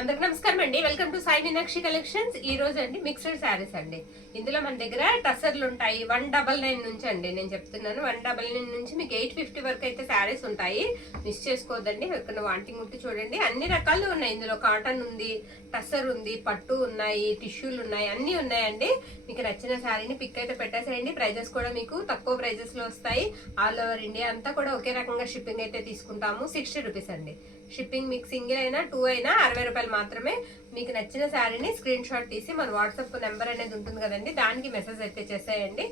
అందరికి నమస్కారం అండి. Welcome to Sai Meenakshi collections. ఈ రోజు అండి మిక్స్డ్ శారీస్ అండి. ఇందులో మన దగ్గర టసర్లు ఉంటాయి 199 నుంచి అండి. నేను చెప్తున్నాను 199 నుంచి మీకు 850 వరకు అయితే శారీస్ ఉంటాయి. మిస్ చేసుకోవద్దండి. ఎక్కడ వాంటింగ్ ఉంటే చూడండి. అన్ని రకాలు ఉన్నాయి ఇందులో. కాటన్ ఉంది, టసర్ ఉంది, పట్టు ఉన్నాయి, టిష్యూలు ఉన్నాయి, అన్ని ఉన్నాయండి. మీకు నచ్చిన శారీని పిక్ అయితే పెట్టేసేయండి. ప్రైజెస్ కూడా మీకు తక్కువ ప్రైజెస్ లో వస్తాయి. ఆల్ ఓవర్ ఇండియా అంతా కూడా ఒకే రకంగా షిప్పింగ్ అయితే తీసుకుంటాము. 60 రూపీస్ అండి షిప్పింగ్. మీకు సింగిల్ అయినా 2 అయినా 60 రూపాయలు మాత్రమే. మీకు నచ్చిన శారీని స్క్రీన్ షాట్ తీసి మన వాట్సాప్ నెంబర్ అనేది ఉంటుంది కదండి, దానికి మెసేజ్ అయితే చేసేయండి.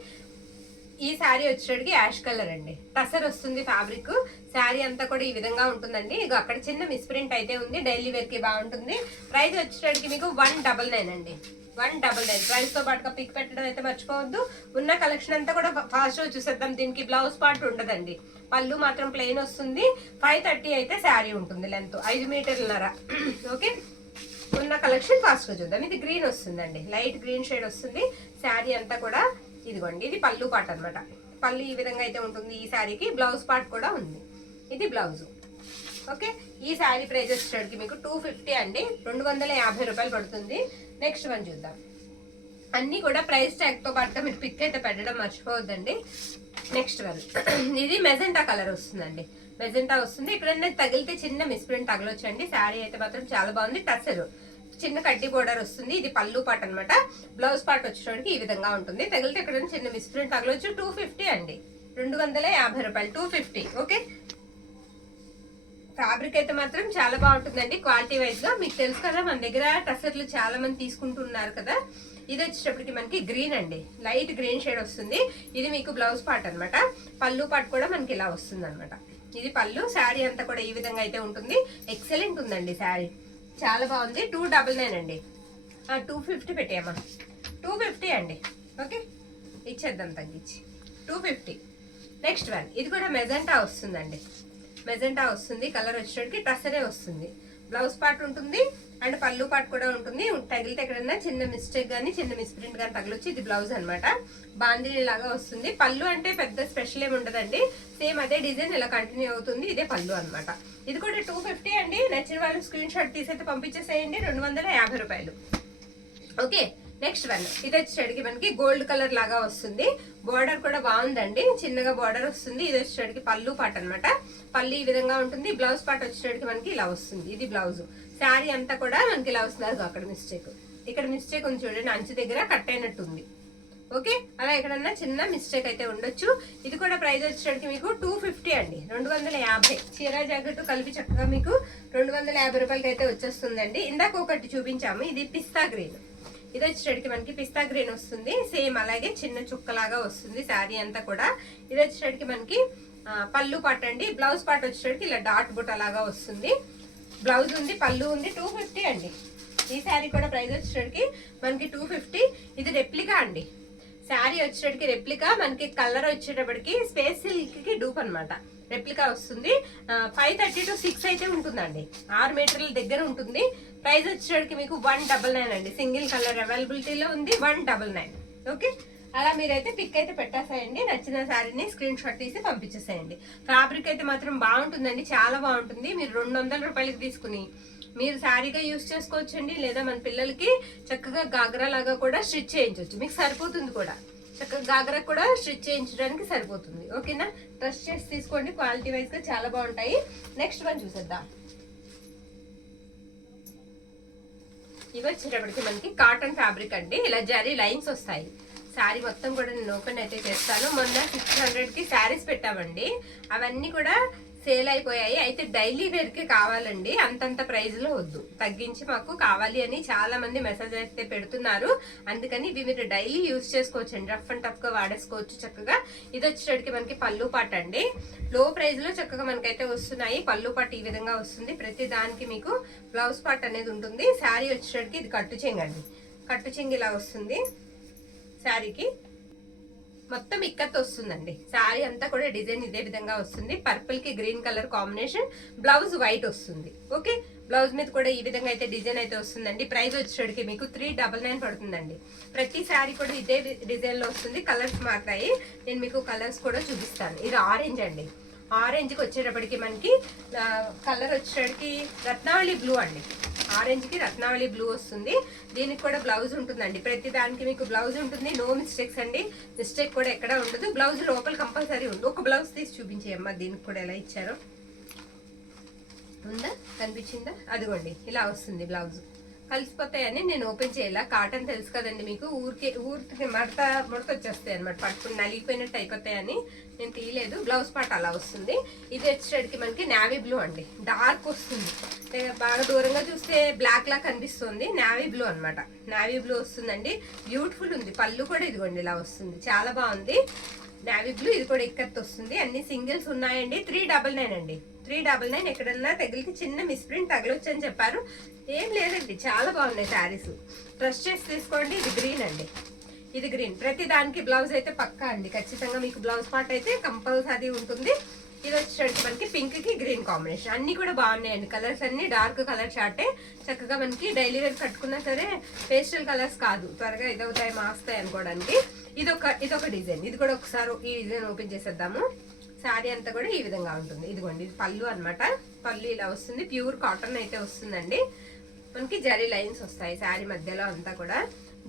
ఈ శారీ వచ్చేటికి యాష్ కలర్ అండి. టసర్ వస్తుంది ఫ్యాబ్రిక్. శారీ అంతా కూడా ఈ విధంగా ఉంటుందండి. ఇక అక్కడ చిన్న మిస్ప్రింట్ అయితే ఉంది. డైలీ వేర్ కి బాగుంటుంది. ప్రైస్ వచ్చేటికి మీకు 199 అండి. 199 ప్రైస్ తో పాటుగా పిక్ పెట్టడం అయితే మర్చిపోవద్దు. ఉన్న కలెక్షన్ అంతా కూడా ఫాస్ట్ గా చూసేద్దాం. దీనికి బ్లౌజ్ పార్ట్ ఉండదండి. పళ్ళు మాత్రం ప్లెయిన్ వస్తుంది. 530 అయితే శారీ ఉంటుంది. లెంత్ 5 మీటర్లన్నర. ఓకే, ఉన్న కలెక్షన్ ఫాస్ట్ గా చూద్దాం. ఇది గ్రీన్ వస్తుందండి, లైట్ గ్రీన్ షేడ్ వస్తుంది. శారీ అంతా కూడా ఇదిగోండి, ఇది పళ్ళు పార్ట్ అనమాట. పళ్ళు ఈ విధంగా అయితే ఉంటుంది. ఈ శారీకి బ్లౌజ్ పార్ట్ కూడా ఉంది. ఇది బ్లౌజ్. ఓకే, ఈ శారీ ప్రైస్ వచ్చేటికి మీకు 250 అండి. 250 రూపాయలు పడుతుంది. నెక్స్ట్ వన్ చూద్దాం. అన్ని కూడా ప్రైస్ ట్యాగ్ తో పాటుగా మీరు పిక్ అయితే పెట్టడం మర్చిపోవద్దండి. నెక్స్ట్ వన్, ఇది మెజెంటా కలర్ వస్తుందండి. మెజెంటా వస్తుంది. ఎక్కడైనా తగిలితే చిన్న మిస్ప్రింట్ తగలొచ్చండి. శారీ అయితే మాత్రం చాలా బాగుంది. టసర్ చిన్న కడ్డీ బోర్డర్ వస్తుంది. ఇది పళ్ళు పార్ట్ అనమాట. బ్లౌజ్ పార్ట్ వచ్చేటికి ఈ విధంగా ఉంటుంది. తగిలితే ఎక్కడైనా చిన్న మిస్ప్రింట్ తగలొచ్చు. 250 అండి. 250 రూపాయలు. 250. ఓకే, ఫ్యాబ్రిక్ అయితే మాత్రం చాలా బాగుంటుందండి. క్వాలిటీ వైజ్ గా మీకు తెలుసు కదా, మన దగ్గర టసర్లు చాలా మంది తీసుకుంటున్నారు కదా. ఇది వచ్చేటప్పటికి మనకి గ్రీన్ అండి, లైట్ గ్రీన్ షేడ్ వస్తుంది. ఇది మీకు బ్లౌజ్ పార్ట్ అనమాట. పళ్ళు పార్ట్ కూడా మనకి ఇలా వస్తుంది అనమాట. ఇది పళ్ళు. శారీ అంతా కూడా ఈ విధంగా అయితే ఉంటుంది. ఎక్సలెంట్ ఉందండి శారీ, చాలా బాగుంది. 299 అండి. 250 పెట్టామా? 250 అండి. ఓకే, ఇచ్చేద్దాం తగ్గించి 250. నెక్స్ట్ వన్, ఇది కూడా మెజెంటా వస్తుందండి. మెజెంటా వస్తుంది. కలర్ వచ్చేటికి టసరే వస్తుంది. బ్లౌజ్ పార్ట్ ఉంటుంది అండ్ పళ్ళు పార్ట్ కూడా ఉంటుంది. తగిలితే ఎక్కడన్నా చిన్న మిస్టేక్ గానీ చిన్న మిస్ప్రింట్ గానీ తగలొచ్చి. ఇది బ్లౌజ్ అనమాట. బాందిని లాగా వస్తుంది. పళ్ళు అంటే పెద్ద స్పెషల్ ఏమి ఉండదండి. సేమ్ అదే డిజైన్ ఇలా కంటిన్యూ అవుతుంది. ఇదే పళ్ళు అనమాట. ఇది కూడా 250 అండి. నచ్చిన వాళ్ళు స్క్రీన్ షాట్ తీసైతే పంపించేసేయండి. 250 రూపాయలు. ఓకే, నెక్స్ట్ వన్, ఇది వచ్చేటికి మనకి గోల్డ్ కలర్ లాగా వస్తుంది. బోర్డర్ కూడా బాగుందండి. చిన్నగా బోర్డర్ వస్తుంది. ఇది వచ్చేటికి పళ్ళు పార్ట్ అనమాట. పళ్ళు ఈ విధంగా ఉంటుంది. బ్లౌజ్ పార్ట్ వచ్చేటికి మనకి ఇలా వస్తుంది. ఇది బ్లౌజ్. శారీ అంతా కూడా మనకి ఇలా వస్తుంది. అక్కడ మిస్టేక్, ఇక్కడ మిస్టేక్ ఉంది చూడండి, అంచు దగ్గర కట్ అయినట్టు ఉంది. ఓకే, అలా ఎక్కడన్నా చిన్న మిస్టేక్ అయితే ఉండొచ్చు. ఇది కూడా ప్రైస్ వచ్చేటికి మీకు 250 అండి. 250. చీర జాకెట్ కలిపి చక్కగా మీకు 250 రూపాయలకి అయితే వచ్చేస్తుందండి. ఇందాక ఒకటి చూపించాము, ఇది పిస్తా గ్రీన్. ఇది వచ్చేటికి మనకి పిస్తా గ్రీన్ వస్తుంది. సేమ్ అలాగే చిన్న చుక్కలాగా వస్తుంది శారీ అంతా కూడా. ఇది వచ్చేటికి మనకి పళ్ళు పార్ట్ అండి. బ్లౌజ్ పార్ట్ వచ్చేటికి ఇలా డాట్ బుట్ట లాగా వస్తుంది. బ్లౌజ్ ఉంది, పళ్ళు ఉంది. 250 అండి. ఈ శారీ కూడా ప్రైస్ వచ్చేటికి మనకి 250. ఇది రెప్లికా అండి. శారీ వచ్చేటికి రెప్లికా. మనకి కలర్ వచ్చేటప్పటికి స్పేస్ సిల్క్ కి డూప్ అనమాట. రెప్లికా వస్తుంది. 530 to 6 అయితే ఉంటుందండి. 6 మీటర్ల దగ్గర ఉంటుంది. ప్రైస్ వచ్చేటికి మీకు 199 అండి. సింగిల్ కలర్ అవైలబిలిటీలో ఉంది. 199. ఓకే, అలా మీరైతే పిక్ అయితే పెట్టేసేయండి. నచ్చిన శారీని స్క్రీన్ షాట్ తీసి పంపించేసేయండి. ఫ్యాబ్రిక్ అయితే మాత్రం బాగుంటుందండి, చాలా బాగుంటుంది. మీరు 200 రూపాయలకి తీసుకుని మీరు శారీగా యూజ్ చేసుకోవచ్చండి. లేదా మన పిల్లలకి చక్కగా గాగ్రా లాగా కూడా స్టిచ్ చేయించవచ్చు. మీకు సరిపోతుంది కూడా. చక్కగా గాగ్రా కూడా స్టిచ్ చేయించడానికి సరిపోతుంది. ఓకేనా, ట్రస్ట్ చేసి తీసుకోండి. క్వాలిటీ వైజ్ గా చాలా బాగుంటాయి. నెక్స్ట్ వన్ చూసేద్దాం. ఇవి వచ్చేటప్పటికి మనకి కాటన్ ఫ్యాబ్రిక్ అండి. ఇలా జరీ లైన్స్ వస్తాయి. శారీ మొత్తం కూడా నేను ఓపెన్ అయితే చేస్తాను. మొన్న 600కి శారీస్ పెట్టామండి. అవన్నీ కూడా సేల్ అయిపోయాయి. అయితే డైలీ వేర్ కి కావాలండి. అంతంత ప్రైస్ లో వద్దు, తగ్గించి మాకు కావాలి అని చాలా మంది మెసేజ్ అయితే పెడుతున్నారు. అందుకని ఇవి మీరు డైలీ యూజ్ చేసుకోవచ్చు అండి. రఫ్ అండ్ టఫ్ గా వాడేసుకోవచ్చు చక్కగా. ఇది వచ్చేటికి మనకి పళ్ళు పార్ట్ అండి. లో ప్రైస్ లో చక్కగా మనకైతే వస్తున్నాయి. పళ్ళు పార్ట్ ఈ విధంగా వస్తుంది. ప్రతి దానికి మీకు బ్లౌజ్ పార్ట్ అనేది ఉంటుంది. శారీ వచ్చేటికి ఇది కట్టు చెంగు అండి. కట్టు చెంగు ఇలా వస్తుంది. శారీకి మొత్తం ఇక్కత్ వస్తుందండి. శారీ అంతా కూడా డిజైన్ ఇదే విధంగా వస్తుంది. పర్పుల్ కి green colour combination. Blouse white వస్తుంది. ఓకే, బ్లౌజ్ మీద కూడా ఈ విధంగా అయితే డిజైన్ అయితే వస్తుందండి. ప్రైస్ వచ్చేటికి మీకు 399 పడుతుందండి. ప్రతి శారీ కూడా ఇదే డిజైన్ లో వస్తుంది. కలర్స్ మారుతాయి. నేను మీకు కలర్స్ కూడా చూపిస్తాను. ఇది ఆరెంజ్ అండి. ఆరెంజ్ కి వచ్చేటప్పటికి మనకి కలర్ వచ్చేటికి రత్నావళి బ్లూ అండి. ఆరెంజ్ కి రత్నావళి బ్లూ వస్తుంది. దీనికి కూడా బ్లౌజ్ ఉంటుందండి. ప్రతి దానికి మీకు బ్లౌజ్ ఉంటుంది. నో మిస్టేక్స్ అండి. మిస్టేక్ కూడా ఎక్కడ ఉండదు. బ్లౌజ్ లోపల కంపల్సరీ ఉంది. ఒక బ్లౌజ్ తీసి చూపించేయమ్మా. దీనికి కూడా ఎలా ఇచ్చారో ఉందా, కనిపించిందా? అదిగోండి ఇలా వస్తుంది బ్లౌజ్. కలిసిపోతాయని నేను ఓపెన్ చేయాల. కాటన్ తెలుసు కదండి మీకు, ఊరికి ముడత వచ్చేస్తాయి అనమాట. పట్టుకుని నలిగిపోయినట్టు అయిపోతాయని నేను తీయలేదు. బ్లౌజ్ పార్ట్ అలా వస్తుంది. ఇది వచ్చేటికి మనకి నావీ బ్లూ అండి. డార్క్ వస్తుంది. బాగా దూరంగా చూస్తే బ్లాక్ లా కనిపిస్తుంది. నావీ బ్లూ అనమాట. నావీ బ్లూ వస్తుందండి. బ్యూటిఫుల్ ఉంది. పళ్ళు కూడా ఇదిగోండి ఇలా వస్తుంది. చాలా బాగుంది. Navy blue. ఇది కూడా ఇక్కత్ వస్తుంది. అన్ని సింగిల్స్ ఉన్నాయండి. 399 అండి. 399. ఎక్కడన్నా తగిలికి చిన్న మిస్ప్రింట్ తగలొచ్చు అని చెప్పారు. ఏం లేదండి, చాలా బాగున్నాయి శారీస్. ట్రస్ట్ చేసి తీసుకోండి. ఇది గ్రీన్ అండి. ఇది గ్రీన్. ప్రతి దానికి బ్లౌజ్ అయితే పక్కా అండి. ఖచ్చితంగా మీకు బ్లౌజ్ పార్ట్ అయితే కంపల్సరీ ఉంటుంది. ఇది వచ్చేసరికి మనకి పింక్ కి గ్రీన్ కాంబినేషన్. అన్ని కూడా బాగున్నాయండి. కలర్స్ అన్ని డార్క్ కలర్ చార్టే. చక్కగా మనకి డైలీ వేర్ కట్టుకున్నా సరే పేస్టల్ కలర్స్ కాదు, త్వరగా ఇదవుతాయి, మాస్తాయి అనుకోవడానికి. ఇదొక డిజైన్. ఇది కూడా ఒకసారి ఈ డిజైన్ ఓపెన్ చేసేద్దాము. శారీ అంతా కూడా ఈ విధంగా ఉంటుంది. ఇదిగోండి ఇది పళ్ళు అనమాట. పళ్ళు ఇలా వస్తుంది. ప్యూర్ కాటన్ అయితే వస్తుందండి. మనకి జరీ లైన్స్ వస్తాయి. శారీ మధ్యలో అంతా కూడా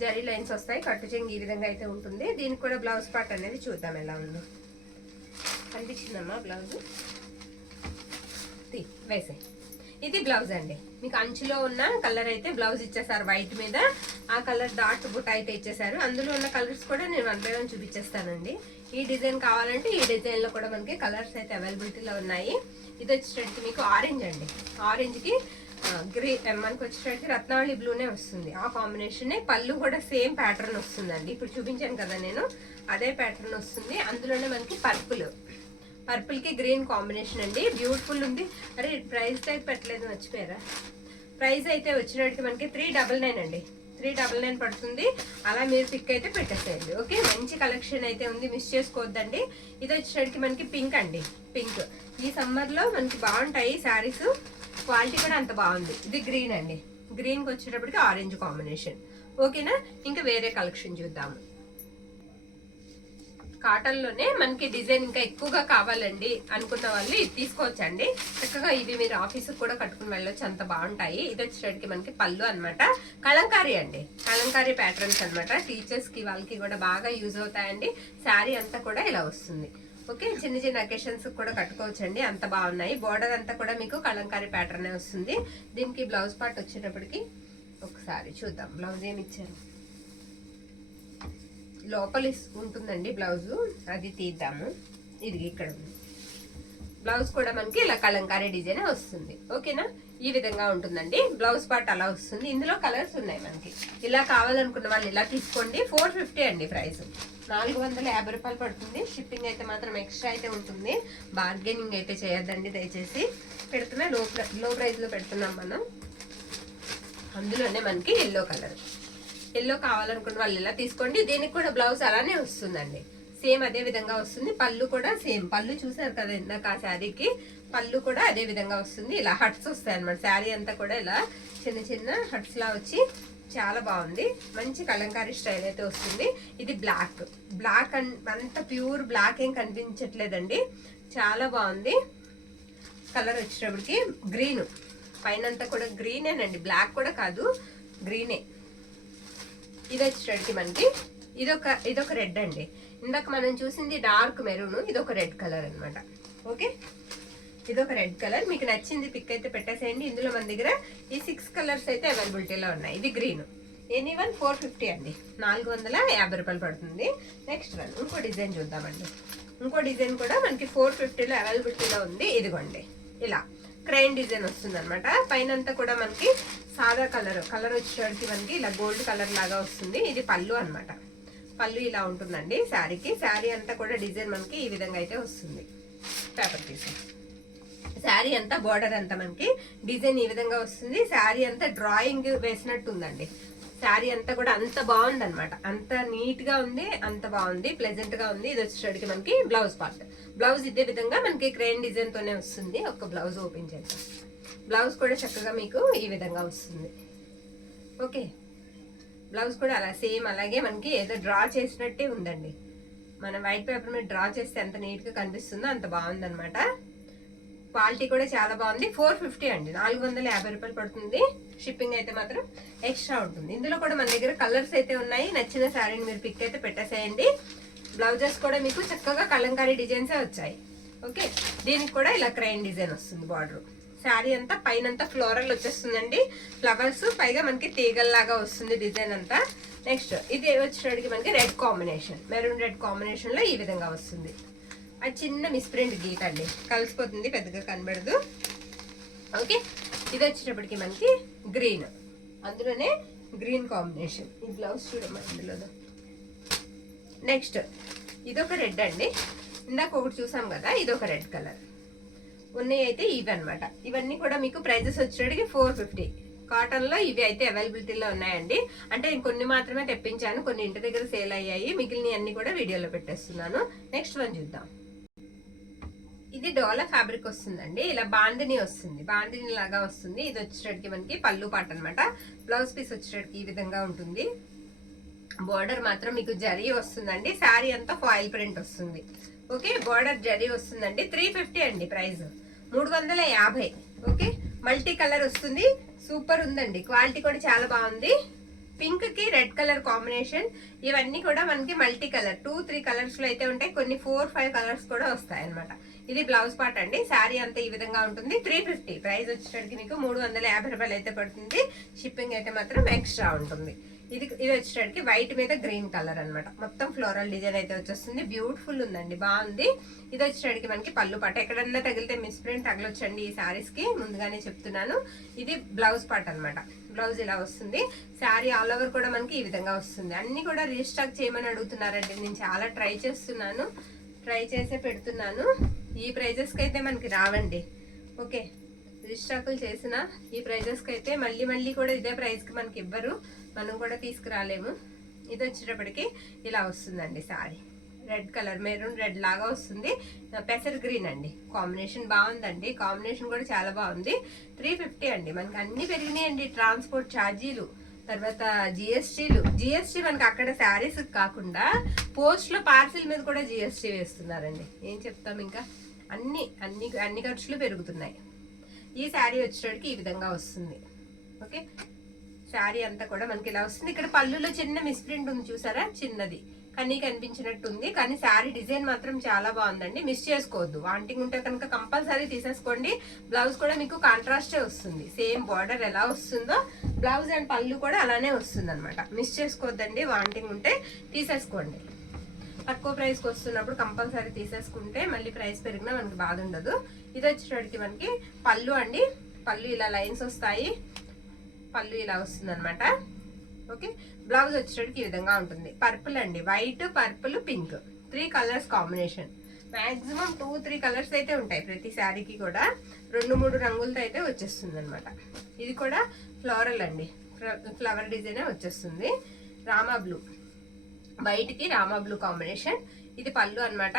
జరీ లైన్స్ వస్తాయి. కట్టు చెంగు ఈ విధంగా అయితే ఉంటుంది. దీనికి కూడా బ్లౌజ్ పార్ట్ అనేది చూద్దాం ఎలా ఉందో. కనిపించిందమ్మా బ్లౌజ్? వేసే. ఇది బ్లౌజ్ అండి. మీకు అంచులో ఉన్న కలర్ అయితే బ్లౌజ్ ఇచ్చేసారు వైట్ మీద. ఆ కలర్ డాట్ బుట్ట అయితే ఇచ్చేసారు. అందులో ఉన్న కలర్స్ కూడా నేను 1 by 1 చూపించేస్తానండి. ఈ డిజైన్ కావాలంటే ఈ డిజైన్ లో కూడా మనకి కలర్స్ అయితే అవైలబిలిటీలో ఉన్నాయి. ఇది వచ్చేసరికి మీకు ఆరెంజ్ అండి. ఆరెంజ్ కి గ్రీన్, మనకి వచ్చేసరికి రత్నావళి బ్లూనే వస్తుంది. ఆ కాంబినేషన్. పళ్ళు కూడా సేమ్ ప్యాటర్న్ వస్తుందండి. ఇప్పుడు చూపించాను కదా నేను, అదే ప్యాటర్న్ వస్తుంది. అందులోనే మనకి పర్పుల్ కి గ్రీన్ కాంబినేషన్ అండి. బ్యూటిఫుల్ ఉంది. అరే ప్రైస్ టైప్ పెట్టలేదు, మర్చిపోయారా? ప్రైస్ అయితే వచ్చినట్టు మనకి 399 అండి. 399 పడుతుంది. అలా మీరు పిక్ అయితే పెట్టేసేయండి. ఓకే, మంచి కలెక్షన్ అయితే ఉంది, మిస్ చేసుకోవద్దండి. ఇది వచ్చేసరికి మనకి పింక్ అండి. పింక్ ఈ సమ్మర్ లో మనకి బాగుంటాయి శారీస్. క్వాలిటీ కూడా అంత బాగుంది. ఇది గ్రీన్ అండి. గ్రీన్ కి వచ్చేటప్పటికి ఆరెంజ్ కాంబినేషన్. ఓకేనా, ఇంకా వేరే కలెక్షన్ చూద్దాము. కాటన్ లోనే మనకి డిజైన్ ఇంకా ఎక్కువగా కావాలండి అనుకున్న వాళ్ళు ఇది తీసుకోవచ్చండి. చక్కగా ఇవి మీరు ఆఫీస్ కూడా కట్టుకుని వెళ్ళొచ్చు, అంత బాగుంటాయి. ఇది వచ్చేసరికి మనకి పళ్ళు అనమాట. కలంకారీ అండి. కలంకారీ ప్యాటర్న్స్ అనమాట. టీచర్స్ కి వాళ్ళకి కూడా బాగా యూజ్ అవుతాయండి. శారీ అంతా కూడా ఇలా వస్తుంది. ఓకే, చిన్న చిన్న అకేషన్స్ కూడా కట్టుకోవచ్చండి, అంత బాగున్నాయి. బోర్డర్ అంతా కూడా మీకు కలంకారీ ప్యాటర్న్ వస్తుంది. దీనికి బ్లౌజ్ పార్ట్ వచ్చేటప్పటికి ఒకసారి చూద్దాం. బ్లౌజ్ ఏమి ఇచ్చారు? లోపల ఉంటుందండి బ్లౌజు, అది తీద్దాము. ఇది ఇక్కడ ఉంది. బ్లౌజ్ కూడా మనకి ఇలా కలంకారీ డిజైన్ వస్తుంది. ఓకేనా, ఈ విధంగా ఉంటుందండి. బ్లౌజ్ పార్ట్ అలా వస్తుంది. ఇందులో కలర్స్ ఉన్నాయి మనకి. ఇలా కావాలనుకున్న వాళ్ళు ఇలా తీసుకోండి. 450 అండి ప్రైస్. 450 రూపాయలు పడుతుంది. షిప్పింగ్ అయితే మాత్రం ఎక్స్ట్రా అయితే ఉంటుంది. బార్గెనింగ్ అయితే చేయొద్దండి దయచేసి. పెడుతున్నా లో ప్రైస్ లో పెడుతున్నాం మనం. అందులోనే మనకి ఎల్లో కలర్. ఎల్లో కావాలనుకున్న వాళ్ళు ఇలా తీసుకోండి. దీనికి కూడా బ్లౌజ్ అలానే వస్తుందండి. సేమ్ అదే విధంగా వస్తుంది. పళ్ళు కూడా సేమ్. పళ్ళు చూసారు కదా ఇందాక ఆ శారీకి. పళ్ళు కూడా అదే విధంగా వస్తుంది. ఇలా హట్స్ వస్తాయి అనమాట. శారీ అంతా కూడా ఇలా చిన్న చిన్న హట్స్ లా వచ్చి చాలా బాగుంది. మంచి కలంకారీ స్టైల్ అయితే వస్తుంది. ఇది బ్లాక్. బ్లాక్ అంత ప్యూర్ బ్లాక్ ఏం కనిపించట్లేదండి. చాలా బాగుంది. కలర్ వచ్చేటప్పటికి గ్రీన్. పైన అంతా కూడా గ్రీనేనండి. బ్లాక్ కూడా కాదు, గ్రీనే. ఇది వచ్చేటప్పటికి మనకి ఇదొక రెడ్ అండి. ఇందాక మనం చూసింది డార్క్ మెరూన్. ఇదొక రెడ్ కలర్ అనమాట. ఓకే, ఇదొక రెడ్ కలర్. మీకు నచ్చింది పిక్ అయితే పెట్టేసేయండి. ఇందులో మన దగ్గర ఈ 6 కలర్స్ అయితే అవైలబిలిటీలో ఉన్నాయి. ఇది గ్రీన్. ఎనీ వన్ 450 అండి. 450 రూపాయలు పడుతుంది. నెక్స్ట్ వన్ ఇంకో డిజైన్ చూద్దామండి. ఇంకో డిజైన్ కూడా మనకి 450లో అవైలబిలిటీలో ఉంది. ఇదిగోండి ఇలా క్రైన్ డిజైన్ వస్తుంది అనమాట. పైన అంతా కూడా మనకి సాదా కలర్ వచ్చేసరికి మనకి ఇలా గోల్డ్ కలర్ లాగా వస్తుంది. ఇది పళ్ళు అనమాట. పళ్ళు ఇలా ఉంటుందండి శారీకి. శారీ అంతా కూడా డిజైన్ మనకి ఈ విధంగా అయితే వస్తుంది. పేపర్ పీస్ శారీ అంతా బోర్డర్ అంతా మనకి డిజైన్ ఈ విధంగా వస్తుంది. శారీ అంతా డ్రాయింగ్ వేసినట్టు ఉందండి. శారీ అంతా కూడా అంత బాగుంది అనమాట. అంత నీట్ గా ఉంది, అంత బాగుంది, ప్లెజెంట్ గా ఉంది. ఇది వచ్చేసరికి మనకి బ్లౌజ్ పార్ట్. బ్లౌజ్ ఇదే విధంగా మనకి క్రేన్ డిజైన్ తోనే వస్తుంది. ఒక బ్లౌజ్ ఓపెన్ చేద్దాం. బ్లౌజ్ కూడా చక్కగా మీకు ఈ విధంగా వస్తుంది. ఓకే, బ్లౌజ్ కూడా అలా సేమ్ అలాగే మనకి ఏదో డ్రా చేసినట్టే ఉందండి. మనం వైట్ పేపర్ మీద డ్రా చేస్తే ఎంత నీట్ గా కనిపిస్తుందో అంత బాగుందన్నమాట. క్వాలిటీ కూడా చాలా బాగుంది. 450 అండి, 450 రూపాయలు పడుతుంది. షిప్పింగ్ అయితే మాత్రం ఎక్స్ట్రా ఉంటుంది. ఇందులో కూడా మన దగ్గర కలర్స్ అయితే ఉన్నాయి. నచ్చిన శారీని మీరు పిక్ అయితే పెట్టేసేయండి. బ్లౌజెస్ కూడా మీకు చక్కగా కలంకారీ డిజైన్సే వచ్చాయి. ఓకే, దీనికి కూడా ఇలా క్రైన్ డిజైన్ వస్తుంది. బార్డర్ శారీ అంతా పైనంతా ఫ్లోరల్ వచ్చేస్తుందండి, ఫ్లవర్స్, పైగా మనకి తీగల్లాగా వస్తుంది డిజైన్ అంతా. నెక్స్ట్ ఇది వచ్చేటికి మనకి red combination, maroon red combination లో ఈ విధంగా వస్తుంది. అది చిన్న మిస్ప్రింట్ గీత అండి, కలిసిపోతుంది, పెద్దగా కనబడదు. ఓకే, ఇది వచ్చేటప్పటికి మనకి గ్రీన్, అందులోనే గ్రీన్ కాంబినేషన్. ఈ బ్లౌజ్ చూడమ్మా ఇందులో. నెక్స్ట్ ఇదొక రెడ్ అండి, ఇందాక ఒకటి చూసాం కదా, ఇదొక రెడ్ కలర్. ఉన్నాయి అయితే ఇవి అనమాట. ఇవన్నీ కూడా మీకు ప్రైజెస్ వచ్చేటికి 450. కాటన్ లో ఇవి అయితే అవైలబిలిటీలో ఉన్నాయండి. అంటే ఇంకొన్ని మాత్రమే తెప్పించాను, కొన్ని ఇంటి దగ్గర సేల్ అయ్యాయి, మిగిలిన అన్ని కూడా వీడియోలో పెట్టేస్తున్నాను. నెక్స్ట్ వన్ చూద్దాం. ఇది డోలా ఫ్యాబ్రిక్ వస్తుందండి, ఇలా బాందిని వస్తుంది, బాందిని లాగా వస్తుంది. ఇది వచ్చేటికి మనకి పళ్ళు పాట అనమాట. బ్లౌజ్ పీస్ వచ్చేటికి ఈ విధంగా ఉంటుంది. బోర్డర్ మాత్రం మీకు జరీ వస్తుందండి, శారీ అంతా ఫాయిల్ ప్రింట్ వస్తుంది. ఓకే, బోర్డర్ జరీ వస్తుందండి. 350 అండి ప్రైస్, 350. ఓకే, మల్టీ కలర్ వస్తుంది, సూపర్ ఉందండి, క్వాలిటీ కూడా చాలా బాగుంది. పింక్ కి రెడ్ కలర్ కాంబినేషన్. ఇవన్నీ కూడా మనకి మల్టీ కలర్ 2-3 కలర్స్ లో అయితే ఉంటాయి, కొన్ని 4-5 కలర్స్ కూడా వస్తాయి అనమాట. ఇది బ్లౌజ్ పార్ట్ అండి, శారీ అంతా ఈ విధంగా ఉంటుంది. 350 ప్రైస్ వచ్చేసరికి మీకు 350 రూపాయలు అయితే పడుతుంది. షిప్పింగ్ అయితే మాత్రం ఎక్స్ట్రా ఉంటుంది. ఇది వచ్చేసరికి వైట్ మీద గ్రీన్ కలర్ అనమాట, మొత్తం ఫ్లోరల్ డిజైన్ అయితే వచ్చేస్తుంది. బ్యూటిఫుల్ ఉందండి, బాగుంది. ఇది వచ్చేసరికి మనకి పళ్ళు పాట, ఎక్కడన్నా తగిలితే మిస్ప్రింట్ తగలొచ్చండి ఈ శారీస్ కి, ముందుగానే చెప్తున్నాను. ఇది బ్లౌజ్ పార్ట్ అనమాట, బ్లౌజ్ ఇలా వస్తుంది. శారీ ఆల్ ఓవర్ కూడా మనకి ఈ విధంగా వస్తుంది. అన్ని కూడా రీస్టాక్ చేయమని అడుగుతున్నారండి, నేను చాలా ట్రై చేస్తున్నాను, ట్రై చేసే పెడుతున్నాను. ఈ ప్రైజెస్ కి అయితే మనకి రావండి. ఓకే, రీస్టాకులు చేసిన ఈ ప్రైజెస్ కి అయితే మళ్ళీ మళ్ళీ కూడా ఇదే ప్రైస్ కి మనకి ఇవ్వరు, మనం కూడా తీసుకురాలేము. ఇది వచ్చేటప్పటికి ఇలా వస్తుందండి sari, red colour, maroon red లాగా వస్తుంది. పెసర్ గ్రీన్ అండి, కాంబినేషన్ బాగుందండి, కాంబినేషన్ కూడా చాలా బాగుంది. 350 అండి. మనకి అన్ని పెరిగినాయండి, ట్రాన్స్పోర్ట్ ఛార్జీలు, తర్వాత జిఎస్టీ మనకి అక్కడ శారీస్ కాకుండా పోస్ట్ లో పార్సిల్ మీద కూడా జిఎస్టీ వేస్తున్నారండి. ఏం చెప్తాం, ఇంకా అన్ని అన్ని అన్ని ఖర్చులు పెరుగుతున్నాయి. ఈ శారీ వచ్చేటికి ఈ విధంగా వస్తుంది. ఓకే, శారీ అంతా కూడా మనకి ఇలా వస్తుంది. ఇక్కడ పళ్ళులో చిన్న మిస్ప్రింట్ ఉంది చూసారా, చిన్నది కన్నీ కనిపించినట్టుంది, కానీ శారీ డిజైన్ మాత్రం చాలా బాగుందండి. మిస్ చేసుకోవద్దు, వాంటింగ్ ఉంటే కనుక కంపల్సరీ తీసేసుకోండి. బ్లౌజ్ కూడా మీకు కాంట్రాస్టే వస్తుంది, సేమ్ బార్డర్ ఎలా వస్తుందో బ్లౌజ్ అండ్ పళ్ళు కూడా అలానే వస్తుంది అనమాట. మిస్ చేసుకోవద్దండి, వాంటింగ్ ఉంటే తీసేసుకోండి. తక్కువ ప్రైస్కి వస్తున్నప్పుడు కంపల్సరీ తీసేసుకుంటే మళ్ళీ ప్రైస్ పెరిగినా మనకి బాధ ఉండదు. ఇది వచ్చేటికి మనకి పళ్ళు అండి, పళ్ళు ఇలా లైన్స్ వస్తాయి, పళ్ళు ఇలా వస్తుంది అనమాట. ఓకే, బ్లౌజ్ వచ్చేటికి ఈ విధంగా ఉంటుంది. పర్పుల్ అండి, white, purple, pink, 3 colours combination. Maximum 2-3 colours అయితే ఉంటాయి ప్రతి శారీకి కూడా, 2-3 రంగులతో అయితే వచ్చేస్తుంది అనమాట. ఇది కూడా ఫ్లోరల్ అండి, ఫ్లవర్ డిజైన్ వచ్చేస్తుంది. రామా బ్లూ, వైట్ కి రామా బ్లూ కాంబినేషన్. ఇది పళ్ళు అనమాట.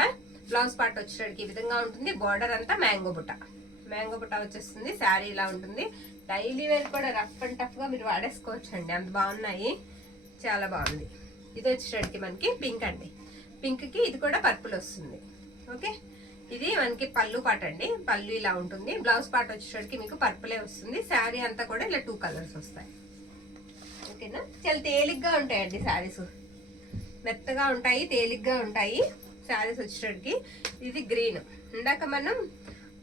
బ్లౌజ్ పార్ట్ వచ్చేటికి ఈ విధంగా ఉంటుంది. బార్డర్ అంతా మ్యాంగో బుట్ట వచ్చేస్తుంది. శారీ ఇలా ఉంటుంది. డైలీ వేర్ కూడా రఫ్ అండ్ టఫ్ గా మీరు వాడేసుకోవచ్చు అండి, అంత బాగున్నాయి, చాలా బాగుంది. ఇది వచ్చేటికి మనకి పింక్ అండి, పింక్ కి ఇది కూడా పర్పుల్ వస్తుంది. ఓకే, ఇది మనకి పళ్ళు పాట అండి, పళ్ళు ఇలా ఉంటుంది. బ్లౌజ్ పార్ట్ వచ్చేటికి మీకు పర్పులే వస్తుంది. శారీ అంతా కూడా ఇలా 2 కలర్స్ వస్తాయి. ఓకేనా, చాలా తేలిగ్గా ఉంటాయండి శారీస్, మెత్తగా ఉంటాయి, తేలిగ్గా ఉంటాయి శారీస్ వచ్చేటికి. ఇది గ్రీన్, ఇందాక మనం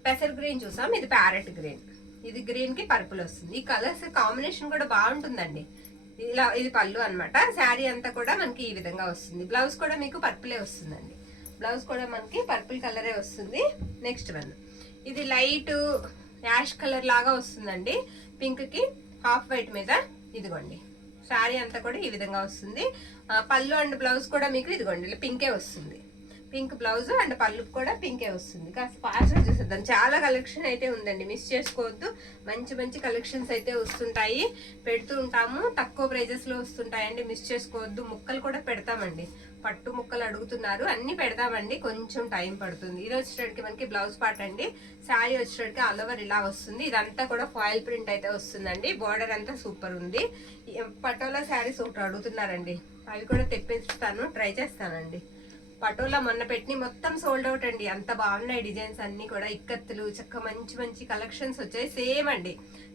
పెసర్ గ్రీన్ చూసాం, ఇది ప్యారెట్ గ్రీన్. ఇది గ్రీన్ కి పర్పుల్ వస్తుంది. ఈ కలర్స్ కాంబినేషన్ కూడా బాగుంటుందండి. ఇలా ఇది పళ్ళు అనమాట. శారీ అంతా కూడా మనకి ఈ విధంగా వస్తుంది. బ్లౌజ్ కూడా మీకు పర్పులే వస్తుందండి, బ్లౌజ్ కూడా మనకి పర్పుల్ కలరే వస్తుంది. నెక్స్ట్ వన్, ఇది లైట్ యాష్ కలర్ లాగా వస్తుందండి, పింక్ కి హాఫ్ వైట్ మీద. ఇదిగోండి, శారీ అంతా కూడా ఈ విధంగా వస్తుంది. పళ్ళు అండ్ బ్లౌజ్ కూడా మీకు ఇదిగోండి పింకే వస్తుంది. పింక్ బ్లౌజ్ అండ్ పళ్ళు కూడా పింకే వస్తుంది. కాస్త ఫాస్ట్ గా చూసేద్దాం, చాలా కలెక్షన్ అయితే ఉందండి, మిస్ చేసుకోవద్దు. మంచి మంచి కలెక్షన్స్ అయితే వస్తుంటాయి, పెడుతూ ఉంటాము, తక్కువ ప్రైజెస్ లో వస్తుంటాయండి, మిస్ చేసుకోవద్దు. ముక్కలు కూడా పెడతామండి, పట్టు ముక్కలు అడుగుతున్నారు, అన్ని పెడతామండి, కొంచెం టైం పడుతుంది. ఇది వచ్చేటికి మనకి బ్లౌజ్ పార్ట్ అండి. శారీ వచ్చేటికి ఆల్ ఓవర్ ఇలా వస్తుంది. ఇదంతా కూడా ఫాయిల్ ప్రింట్ అయితే వస్తుందండి. బార్డర్ అంతా సూపర్ ఉంది. పటోలా శారీస్ ఒకటి అడుగుతున్నారండి, అవి కూడా తెప్పిస్తాను, ట్రై చేస్తానండి. పటోలా మొన్న పెట్టి మొత్తం సోల్డ్ అవుట్ అండి. అంత బాగున్నాయి డిజైన్స్ అన్ని కూడా. ఇక్కత్తులు చక్క మంచి మంచి కలెక్షన్స్ వచ్చాయి. సేమ్ అండి,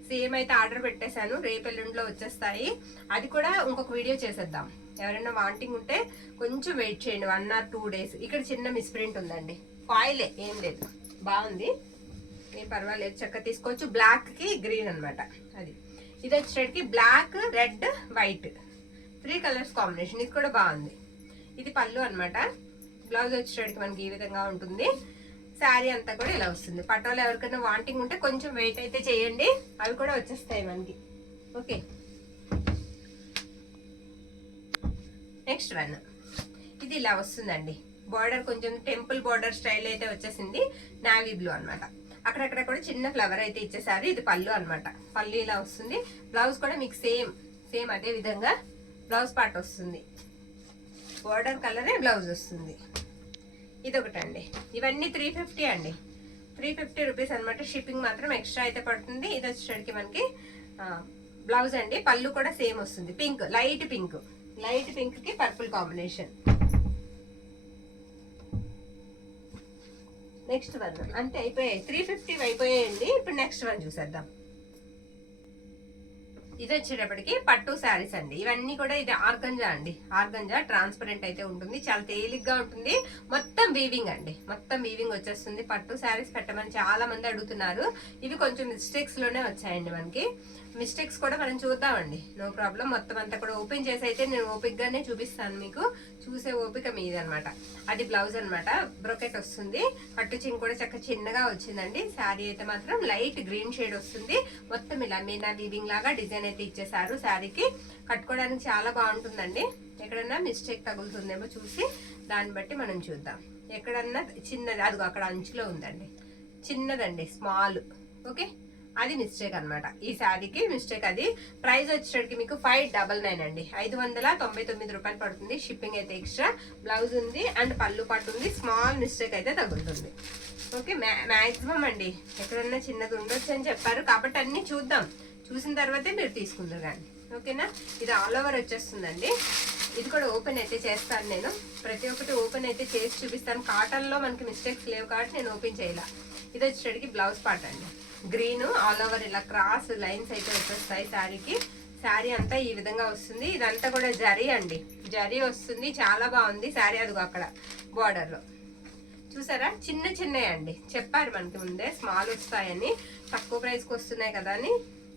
సేమ్ అయితే ఆర్డర్ పెట్టేశాను, రేపు ఎల్లుండిలో వచ్చేస్తాయి. అది కూడా ఇంకొక వీడియో చేసేద్దాం. ఎవరైనా వాంటింగ్ ఉంటే కొంచెం వెయిట్ చేయండి, 1 or 2 days. ఇక్కడ చిన్న మిస్ప్రింట్ ఉందండి, ఫాయిలే, ఏం లేదు, బాగుంది, ఏం పర్వాలేదు, చక్క తీసుకోవచ్చు. బ్లాక్ కి గ్రీన్ అనమాట. అది ఇది వచ్చేటికి black, red, white 3 colours combination. ఇది కూడా బాగుంది. ఇది పళ్ళు అనమాట. బ్లౌజ్ వచ్చేటికి మనకి ఈ విధంగా ఉంటుంది. శారీ అంతా కూడా ఇలా వస్తుంది. పటోలు ఎవరికైనా వాంటింగ్ ఉంటే కొంచెం వెయిట్ అయితే చేయండి, అవి కూడా వచ్చేస్తాయి మనకి. Okay, next one. ఇది ఇలా వస్తుందండి. బార్డర్ కొంచెం టెంపుల్ బార్డర్ స్టైల్ అయితే వచ్చేసింది. నావీ బ్లూ అనమాట. అక్కడక్కడ కూడా చిన్న ఫ్లవర్ అయితే ఇచ్చేసారు. ఇది పళ్ళు అనమాట. పళ్ళు ఇలా వస్తుంది. బ్లౌజ్ కూడా మీకు సేమ్ అదే విధంగా బ్లౌజ్ పార్ట్ వస్తుంది. బార్డర్ కలరే బ్లౌజ్ వస్తుంది. ఇదొకటండి. ఇవన్నీ 350 అండి, 350 రూపీస్ అనమాట. షిప్పింగ్ మాత్రం ఎక్స్ట్రా అయితే పడుతుంది. ఇది వచ్చేసరికి మనకి బ్లౌజ్ అండి. పళ్ళు కూడా సేమ్ వస్తుంది. పింక్, లైట్ పింక్ కి పర్పుల్ కాంబినేషన్. Next one. అంతే, అయిపోయాయి. 350 అయిపోయాయండి. ఇప్పుడు నెక్స్ట్ వన్ చూసేద్దాం. ఇది వచ్చేటప్పటికి పట్టు శారీస్ అండి. ఇవన్నీ కూడా ఇది ఆర్గంజా అండి. ఆర్గంజా ట్రాన్స్పరెంట్ అయితే ఉంటుంది, చాలా తేలిగ్గా ఉంటుంది. మొత్తం వీవింగ్ అండి, మొత్తం వీవింగ్ వచ్చేస్తుంది. పట్టు శారీస్ పెట్టమని చాలా మంది అడుగుతున్నారు. ఇవి కొంచెం మిస్టేక్స్ లోనే వచ్చాయండి మనకి. మిస్టేక్స్ కూడా మనం చూద్దామండి, నో ప్రాబ్లం. మొత్తం అంతా కూడా ఓపెన్ చేసి అయితే నేను ఓపిక్ గానే చూపిస్తాను మీకు, చూసే ఓపిక మీది అనమాట. అది బ్లౌజ్ అనమాట. బ్రొకెట్ వస్తుంది. పట్టు చింగ్ కూడా చక్క చిన్నగా వచ్చిందండి. శారీ అయితే మాత్రం లైట్ గ్రీన్ షేడ్ వస్తుంది. మొత్తం ఇలా మీనా వీవింగ్ లాగా డిజైన్ అయితే ఇచ్చేసారు. శారీకి కట్టుకోవడానికి చాలా బాగుంటుందండి. ఎక్కడన్నా మిస్టేక్ తగులుతుందేమో చూసి దాన్ని బట్టి మనం చూద్దాం. ఎక్కడన్నా చిన్నది, అదిగో అక్కడ అంచులో ఉందండి, చిన్నదండి, స్మాల్. ఓకే, అది మిస్టేక్ అనమాట. ఈ శారీకి మిస్టేక్ అది. ప్రైస్ వచ్చేసరికి మీకు 599 అండి, 599 రూపాయలు పడుతుంది. షిప్పింగ్ అయితే ఎక్స్ట్రా. బ్లౌజ్ ఉంది అండ్ పళ్ళు పట్టు ఉంది. స్మాల్ మిస్టేక్ అయితే తగులుతుంది. ఓకే, మ్యాక్సిమం అండి ఎక్కడన్నా చిన్నది ఉండొచ్చు అని చెప్పారు, కాబట్టి అన్ని చూద్దాం, చూసిన తర్వాతే మీరు తీసుకుందరు కానీ. ఓకేనా, ఇది ఆల్ ఓవర్ వచ్చేస్తుందండి. ఇది కూడా ఓపెన్ అయితే చేస్తాను నేను, ప్రతి ఒక్కటి ఓపెన్ అయితే చేసి చూపిస్తాను. కాటన్ లో మనకి మిస్టేక్స్ లేవు కాబట్టి నేను ఓపెన్ చేయాల. ఇది వచ్చేటికి బ్లౌజ్ పార్ట్ అండి. గ్రీన్ ఆల్ ఓవర్ ఇలా క్రాస్ లైన్స్ అయితే వచ్చేస్తాయి శారీకి. శారీ అంతా ఈ విధంగా వస్తుంది. ఇదంతా కూడా జరీ అండి, జరీ వస్తుంది. చాలా బాగుంది శారీ. అదిగో అక్కడ బార్డర్ లో చూసారా, చిన్న చిన్నవి అండి. చెప్పారు మనకి ముందే స్మాల్ వస్తాయని, తక్కువ ప్రైస్కి వస్తున్నాయి కదా అని.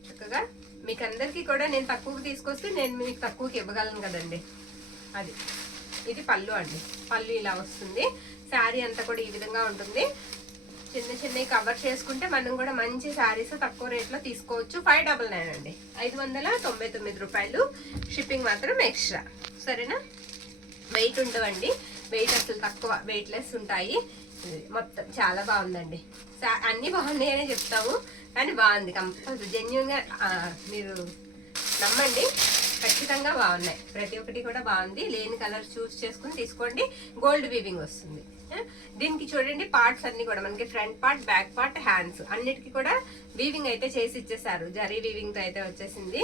చక్కగా మీకు అందరికీ కూడా నేను తక్కువకి తీసుకొస్తే నేను మీకు తక్కువకి ఇవ్వగలను కదండి. అది ఇది పళ్ళు అండి. పళ్ళు ఇలా వస్తుంది. శారీ అంతా కూడా ఈ విధంగా ఉంటుంది. చిన్న చిన్నవి కవర్ చేసుకుంటే మనం కూడా మంచి శారీస్ తక్కువ రేట్లో తీసుకోవచ్చు. 599 అండి, 599 రూపాయలు. షిప్పింగ్ మాత్రం ఎక్స్ట్రా. సరేనా, వెయిట్ ఉండవండి, వెయిట్ అసలు తక్కువ, వెయిట్లెస్ ఉంటాయి. మొత్తం చాలా బాగుందండి. అన్ని బాగున్నాయని చెప్తాము కానీ బాగుంది. కంపల్సరీ జెన్యున్ గా మీరు నమ్మండి, ఖచ్చితంగా బాగున్నాయి. ప్రతి ఒక్కటి కూడా బాగుంది. లేని కలర్ చూస్ చేసుకుని తీసుకోండి. గోల్డ్ వీవింగ్ వస్తుంది దీనికి. చూడండి పార్ట్స్ అన్ని కూడా మనకి front part, back part, hands అన్నిటికీ కూడా వీవింగ్ అయితే చేసి ఇచ్చేసారు. జరీ వీవింగ్ తో అయితే వచ్చేసింది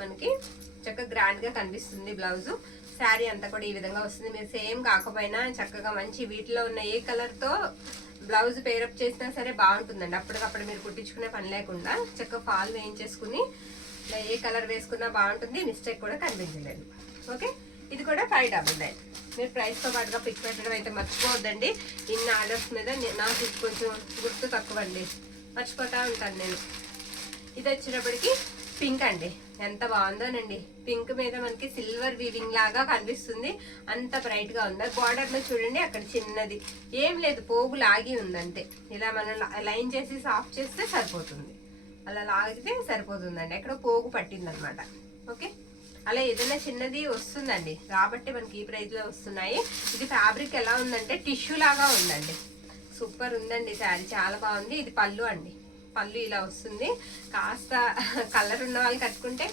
మనకి. చక్కగా గ్రాండ్ గా కనిపిస్తుంది బ్లౌజ్. శారీ అంతా కూడా ఈ విధంగా వస్తుంది. మీరు సేమ్ కాకపోయినా చక్కగా మంచి వీటిలో ఉన్న ఏ కలర్ తో బ్లౌజ్ పేరప్ చేసినా సరే బాగుంటుందండి. అప్పటికప్పుడు మీరు కుట్టించుకునే పని లేకుండా చక్కగా ఫాల్ వేయించేసుకుని ఏ కలర్ వేసుకున్నా బాగుంటుంది. మిస్టేక్ కూడా కనిపించలేదు. ఓకే, ఇది కూడా 599. మీరు ప్రైస్తో పాటుగా పిక్ పెట్టడం అయితే మర్చిపోవద్దండి. ఇన్ని ఆర్డర్స్ మీద నాకు కొంచెం గుర్తు తక్కువ అండి, మర్చిపోతా ఉంటాను నేను. ఇది వచ్చేటప్పటికి పింక్ అండి. ఎంత బాగుందోనండి. పింక్ మీద మనకి సిల్వర్ వీవింగ్ లాగా కనిపిస్తుంది. అంత బ్రైట్ గా ఉంది. బార్డర్ లో చూడండి అక్కడ చిన్నది ఏం లేదు, పోగు లాగి ఉందంతే. ఇలా మనం లైన్ చేసి సాఫ్ట్ చేస్తే సరిపోతుంది. అలా లాగితే సరిపోతుందండి. ఎక్కడ పోగు పట్టింది అనమాట. ఓకే, అలా ఏదైనా చిన్నది వస్తుందండి కాబట్టి మనకి ఈ ప్రైస్ లో వస్తున్నాయి. ఇది ఫ్యాబ్రిక్ ఎలా ఉందంటే టిష్యూ లాగా ఉందండి. సూపర్ ఉందండి శారీ, చాలా బాగుంది. ఇది పళ్ళు అండి. పళ్ళు ఇలా వస్తుంది. కాస్త కలర్ ఉన్న వాళ్ళు కట్టుకుంటే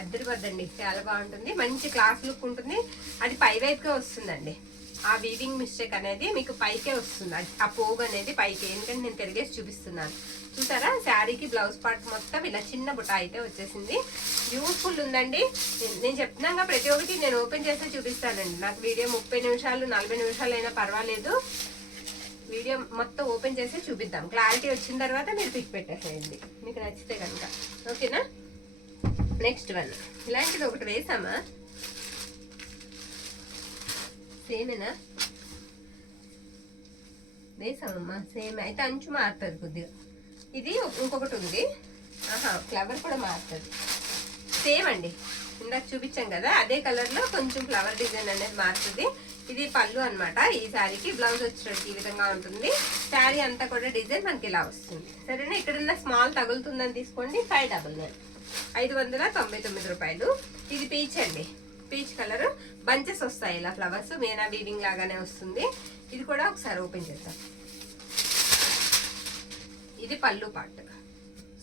అద్దరిపోద్దండి, చాలా బాగుంటుంది. మంచి క్లాస్ లుక్ ఉంటుంది. అది పై వైపుగా వస్తుందండి. ఆ వీవింగ్ మిస్టేక్ అనేది మీకు పైకే వస్తుంది, ఆ పోగు అనేది పైకి. ఎందుకంటే నేను తిరిగేసి చూపిస్తున్నాను, చూసారా? శారీకి బ్లౌజ్ పార్ట్ మొత్తం ఇలా చిన్న బుట్ట అయితే వచ్చేసింది. బ్యూటిఫుల్ ఉందండి. నేను చెప్తున్నాగా ప్రతి ఒక్కటి నేను ఓపెన్ చేస్తే చూపిస్తానండి. నాకు వీడియో 30 నిమిషాలు 40 నిమిషాలు అయినా పర్వాలేదు, వీడియో మొత్తం ఓపెన్ చేసి చూపిద్దాం. క్లారిటీ వచ్చిన తర్వాత మీరు పిక్ పెట్టేసేయండి మీకు నచ్చితే కనుక, ఓకేనా? నెక్స్ట్ వన్ ఇలాంటిది ఒకటి వేసామా, సేమేనా? వేసామమ్మా, సేమ్ అయితే అంచు మారుతుంది కొద్దిగా. ఇది ఇంకొకటి ఉంది, ఫ్లవర్ కూడా మారుతుంది. సేమ్ అండి, ఇందాక చూపించాం కదా అదే కలర్ లో కొంచెం ఫ్లవర్ డిజైన్ అనేది మారుతుంది. ఇది పళ్ళు అన్నమాట. ఈ శారీకి బ్లౌజ్ వచ్చేటట్టు ఈ విధంగా ఉంటుంది. శారీ అంతా కూడా డిజైన్ మనకి ఇలా వస్తుంది, సరేనా? ఇక్కడన్నా స్మాల్ తగులుతుందని తీసుకోండి. 599, 599 రూపాయలు. ఇది పీచ్ అండి, పీచ్ కలర్. బంచెస్ వస్తాయి ఇలా ఫ్లవర్స్, మీనా వీవింగ్ లాగానే వస్తుంది. ఇది కూడా ఒకసారి ఓపెన్ చేద్దాం. ఇది పళ్ళు పార్ట్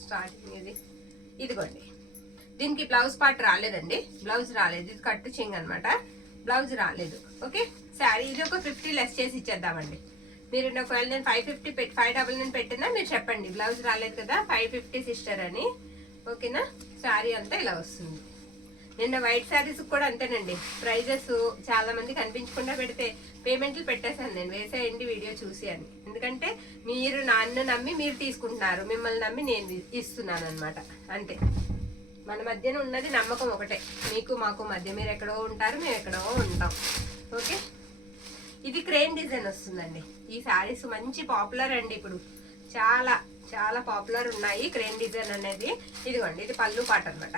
స్టార్టింగ్. ఇదిగోండి, దీనికి బ్లౌజ్ పార్ట్ రాలేదండి, బ్లౌజ్ రాలేదు. ఇది కట్టు చెంగు అనమాట, బ్లౌజ్ రాలేదు. ఓకే, శారీ ఇది ఒక 50 లెస్ చేసి ఇచ్చేద్దామండి. మీరు ఒకవేళ నేను 550 599 పెట్టినా మీరు చెప్పండి, బ్లౌజ్ రాలేదు కదా 550 సిస్టర్ అని, ఓకేనా? శారీ అంతా ఇలా వస్తుంది. నిన్న వైట్ శారీస్ కూడా అంతేనండి, ప్రైజెస్ చాలా మంది కనిపించకుండా పెడితే పేమెంట్లు పెట్టేశాను నేను, వేసేయండి వీడియో చూసి అని. ఎందుకంటే మీరు నన్ను నమ్మి మీరు తీసుకుంటున్నారు, మిమ్మల్ని నమ్మి నేను ఇస్తున్నాను అనమాట. అంతే, మన మధ్యన ఉన్నది నమ్మకం ఒకటే, మీకు మాకు మధ్య. మీరు ఎక్కడో ఉంటారు, మేము ఎక్కడో ఉంటాం, ఓకే? ఇది క్రేన్ డిజైన్ వస్తుందండి. ఈ శారీస్ మంచి పాపులర్ అండి, ఇప్పుడు చాలా చాలా పాపులర్ ఉన్నాయి క్రేన్ డిజైన్ అనేది. ఇదిగోండి, ఇది పళ్ళు పాట అనమాట.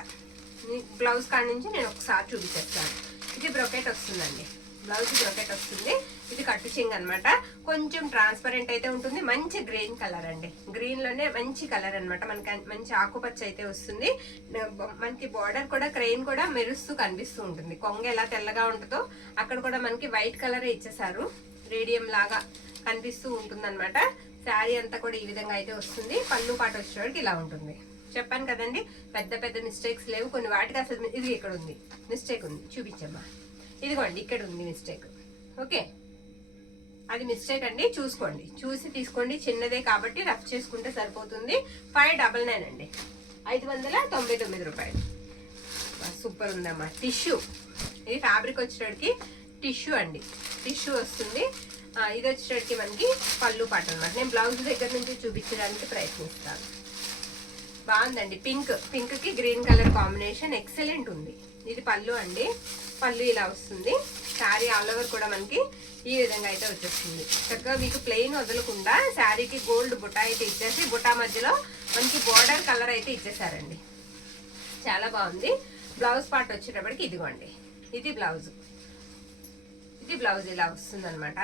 బ్లౌజ్ కాడ నుంచి నేను ఒకసారి చూపించేస్తాను. ఇది బ్రొకెట్ వస్తుందండి, బ్లౌజ్ బ్రొకెట్ వస్తుంది. ఇది కట్టు చెంగు అనమాట. కొంచెం ట్రాన్స్పరెంట్ అయితే ఉంటుంది. మంచి గ్రీన్ కలర్ అండి, గ్రీన్ లోనే మంచి కలర్ అనమాట. మనకి మంచి ఆకుపచ్చ అయితే వస్తుంది. మనకి బార్డర్ కూడా క్రెయిన్ కూడా మెరుస్తూ కనిపిస్తూ ఉంటుంది. కొంగ ఎలా తెల్లగా ఉంటుందో అక్కడ కూడా మనకి వైట్ కలర్ ఇచ్చేసారు, రేడియం లాగా కనిపిస్తూ ఉంటుంది అనమాట. శారీ అంతా కూడా ఈ విధంగా అయితే వస్తుంది. పళ్ళు పాట వచ్చేవాడికి ఇలా ఉంటుంది. చెప్పాను కదండి, పెద్ద పెద్ద మిస్టేక్స్ లేవు. కొన్ని వాటికి అసలు ఇది ఇక్కడ ఉంది మిస్టేక్ ఉంది, చూపించమ్మా. ఇదిగోండి, ఇక్కడ ఉంది మిస్టేక్, ఓకే? అది మిస్టేక్ అండి, చూసుకోండి, చూసి తీసుకోండి. చిన్నదే కాబట్టి రఫ్ చేసుకుంటే సరిపోతుంది. 599 అండి, 599 రూపాయలు. సూపర్ ఉందమ్మా. టిష్యూ, ఇది ఫ్యాబ్రిక్ వచ్చేటడికి టిష్యూ అండి, టిష్యూ వస్తుంది. ఇది వచ్చేటడికి మనకి పళ్ళు పాట అనమాట. నేను బ్లౌజ్ దగ్గర నుంచి చూపించడానికి ప్రయత్నిస్తాను. బాగుందండి, పింక్ కి గ్రీన్ కలర్ కాంబినేషన్ ఎక్సలెంట్ ఉంది. ఇది పళ్ళు అండి, పళ్ళు ఇలా వస్తుంది. శారీ ఆల్ ఓవర్ కూడా మనకి ఈ విధంగా అయితే వచ్చేస్తుంది. చక్కగా మీకు ప్లెయిన్ వదలకుండా శారీకి గోల్డ్ బుటా అయితే ఇచ్చేసి, బుటా మధ్యలో మనకి బోర్డర్ కలర్ అయితే ఇచ్చేసారండి. చాలా బాగుంది. బ్లౌజ్ పార్ట్ వచ్చేటప్పటికి ఇదిగోండి, ఇది బ్లౌజ్, ఇది బ్లౌజ్ ఇలా వస్తుంది అనమాట.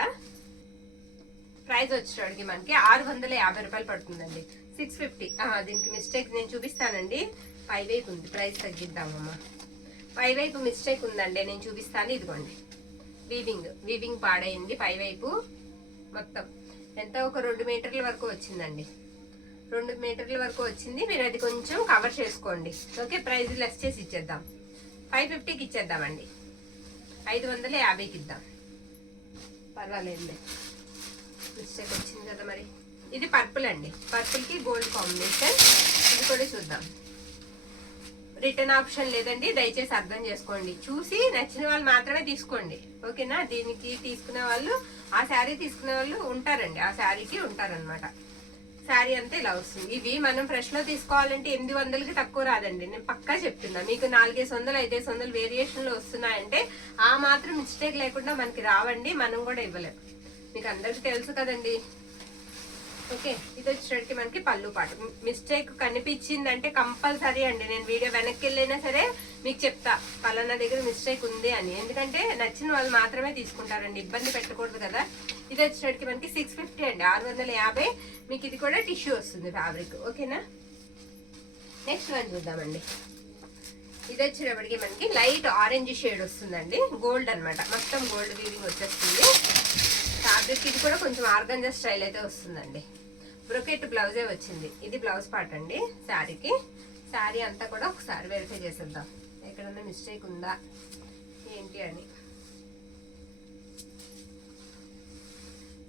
ప్రైస్ వచ్చేటప్పటికి మనకి 650 రూపాయలు పడుతుందండి. 650. దీనికి మిస్టేక్ నేను చూపిస్తానండి. పైవైపు ఉంది, ప్రైస్ తగ్గిద్దామమ్మా. పైవైపు మిస్టేక్ ఉందండి, నేను చూపిస్తాను. ఇదిగోండి, వీవింగ్ పాడైంది పైవైపు మొత్తం. ఎంత ఒక 2 మీటర్ల వరకు వచ్చిందండి, 2 మీటర్ల వరకు వచ్చింది. మీరు అది కొంచెం కవర్ చేసుకోండి, ఓకే? ప్రైస్ లెస్ చేసి ఇచ్చేద్దాం, 550కి ఇచ్చేద్దామండి. 550కి ఇద్దాం, పర్వాలేదు. మిస్టేక్ వచ్చింది కదా మరి. ఇది పర్పుల్ అండి, పర్పుల్ కి గోల్డ్ కాంబినేషన్. ఇది కూడా చూద్దాం. రిటర్న్ ఆప్షన్ లేదండి, దయచేసి అర్థం చేసుకోండి. చూసి నచ్చిన వాళ్ళు మాత్రమే తీసుకోండి, ఓకేనా? దీనికి తీసుకునే వాళ్ళు, ఆ శారీ తీసుకునే వాళ్ళు ఉంటారండి, ఆ శారీకి ఉంటారనమాట. శారీ అంతా ఇలా వస్తుంది. ఇవి మనం ఫ్రెష్ లో తీసుకోవాలంటే 800కి తక్కువ రాదండి, నేను పక్కా చెప్తున్నా. మీకు 400 500 వేరియేషన్ లో వస్తున్నాయంటే ఆ మాత్రం మిస్టేక్ లేకుండా మనకి రావండి, మనం కూడా ఇవ్వలేం. మీకు అందరికి తెలుసు కదండి, ఓకే? ఇది వచ్చేసరికి మనకి పళ్ళు పాట. మిస్టేక్ కనిపించిందంటే కంపల్సరీ అండి, నేను వీడియో వెనక్కి వెళ్ళైనా సరే మీకు చెప్తా పలానా దగ్గర మిస్టేక్ ఉంది అని. ఎందుకంటే నచ్చిన వాళ్ళు మాత్రమే తీసుకుంటారండి, ఇబ్బంది పెట్టకూడదు కదా. ఇది వచ్చేసరికి మనకి 650 అండి, 650. మీకు ఇది కూడా టిష్యూ వస్తుంది ఫ్యాబ్రిక్, ఓకేనా? నెక్స్ట్ వన్ చూద్దామండి. ఇది వచ్చేటప్పటికి మనకి లైట్ ఆరెంజ్ షేడ్ వస్తుందండి, గోల్డ్ అనమాట. మొత్తం గోల్డ్ వీవింగ్ వచ్చేస్తుంది ఫ్యాబ్రిక్. ఇది కూడా కొంచెం ఆర్గంజా స్టైల్ అయితే వస్తుందండి. బ్రొకెట్ బ్లౌజే వచ్చింది. ఇది బ్లౌజ్ పార్ట్ అండి శారీకి. శారీ అంతా కూడా ఒకసారి వెరిఫై చేసేద్దాం, ఎక్కడన్నా మిస్టేక్ ఉందా ఏంటి అని.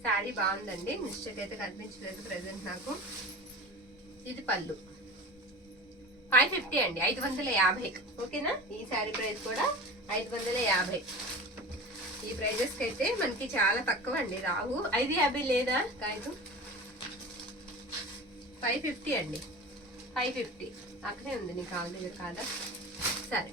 శారీ బాగుందండి, మిస్టేక్ అయితే కనిపించలేదు ప్రెసెంట్ నాకు. ఇది పళ్ళు 550 అండి, 550. ఓకేనా, ఈ శారీ ప్రైస్ కూడా 550. ఈ ప్రైజెస్ కి అయితే మనకి చాలా తక్కువ అండి, రావు. 550 లేదా కాదు, 550 అండి, 550. అక్కడే ఉంది, నీకు కావాలి దగ్గర కాదా? సరే,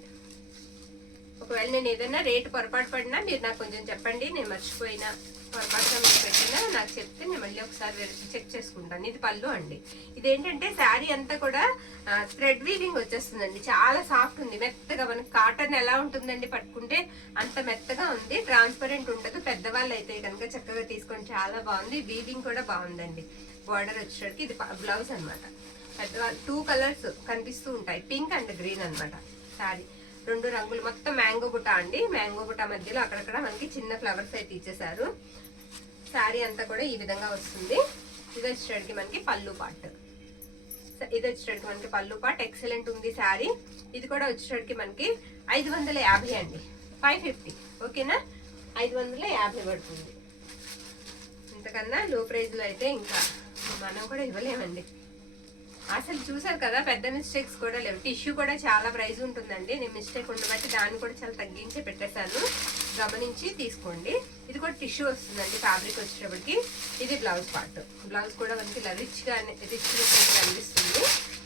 ఒకవేళ నేను ఏదైనా రేటు పొరపాటు పడినా మీరు నాకు కొంచెం చెప్పండి, నేను మర్చిపోయినా పొరపాటుగా మీరు పెట్టినా నాకు చెప్తే నేను మళ్ళీ ఒకసారి చెక్ చేసుకుంటాను. ఇది పళ్ళు అండి. ఇదేంటంటే శారీ అంతా కూడా థ్రెడ్ వీవింగ్ వచ్చేస్తుందండి, చాలా సాఫ్ట్ ఉంది, మెత్తగా. మనకి కాటన్ ఎలా ఉంటుందండి పట్టుకుంటే అంత మెత్తగా ఉంది, ట్రాన్స్పరెంట్ ఉండదు. పెద్దవాళ్ళు అయితే కనుక చక్కగా తీసుకొని చాలా బాగుంది. వీవింగ్ కూడా బాగుందండి. బార్డర్ వచ్చేసరికి ఇది బ్లౌజ్ అనమాట. పెద్దవాళ్ళు 2 కలర్స్ కనిపిస్తూ ఉంటాయి, పింక్ అండ్ గ్రీన్ అనమాట. శారీ 2 రంగులు, మొత్తం మ్యాంగో బుట్ట అండి. మ్యాంగో బుట్ట మధ్యలో అక్కడక్కడ మనకి చిన్న ఫ్లవర్స్ అయితే ఇచ్చేసారు. శారీ అంతా కూడా ఈ విధంగా వస్తుంది. ఇది వచ్చేటికి మనకి పళ్ళు పార్ట్. ఇది వచ్చేటికి మనకి పళ్ళు పార్ట్ ఎక్సలెంట్ ఉంది శారీ. ఇది కూడా వచ్చేటికి మనకి 550 అండి, 550. ఓకేనా, 550 పడుతుంది. ఇంతకన్నా లో ప్రైజ్ లో అయితే ఇంకా మనం కూడా ఇవ్వలేమండి. అసలు చూసారు కదా, పెద్ద మిస్టేక్స్ కూడా లేవు. టిష్యూ కూడా చాలా ప్రైస్ ఉంటుందండి. నేను మిస్టేక్ ఉండబట్టి దాన్ని కూడా చాలా తగ్గించి పెట్టేశాను, గమనించి తీసుకోండి. ఇది కూడా టిష్యూ వస్తుందండి ఫ్యాబ్రిక్ వచ్చేటప్పటికి. ఇది బ్లౌజ్ పార్ట్. బ్లౌజ్ కూడా మనకి ఇలా రిచ్ లుక్ అయితే కనిపిస్తుంది.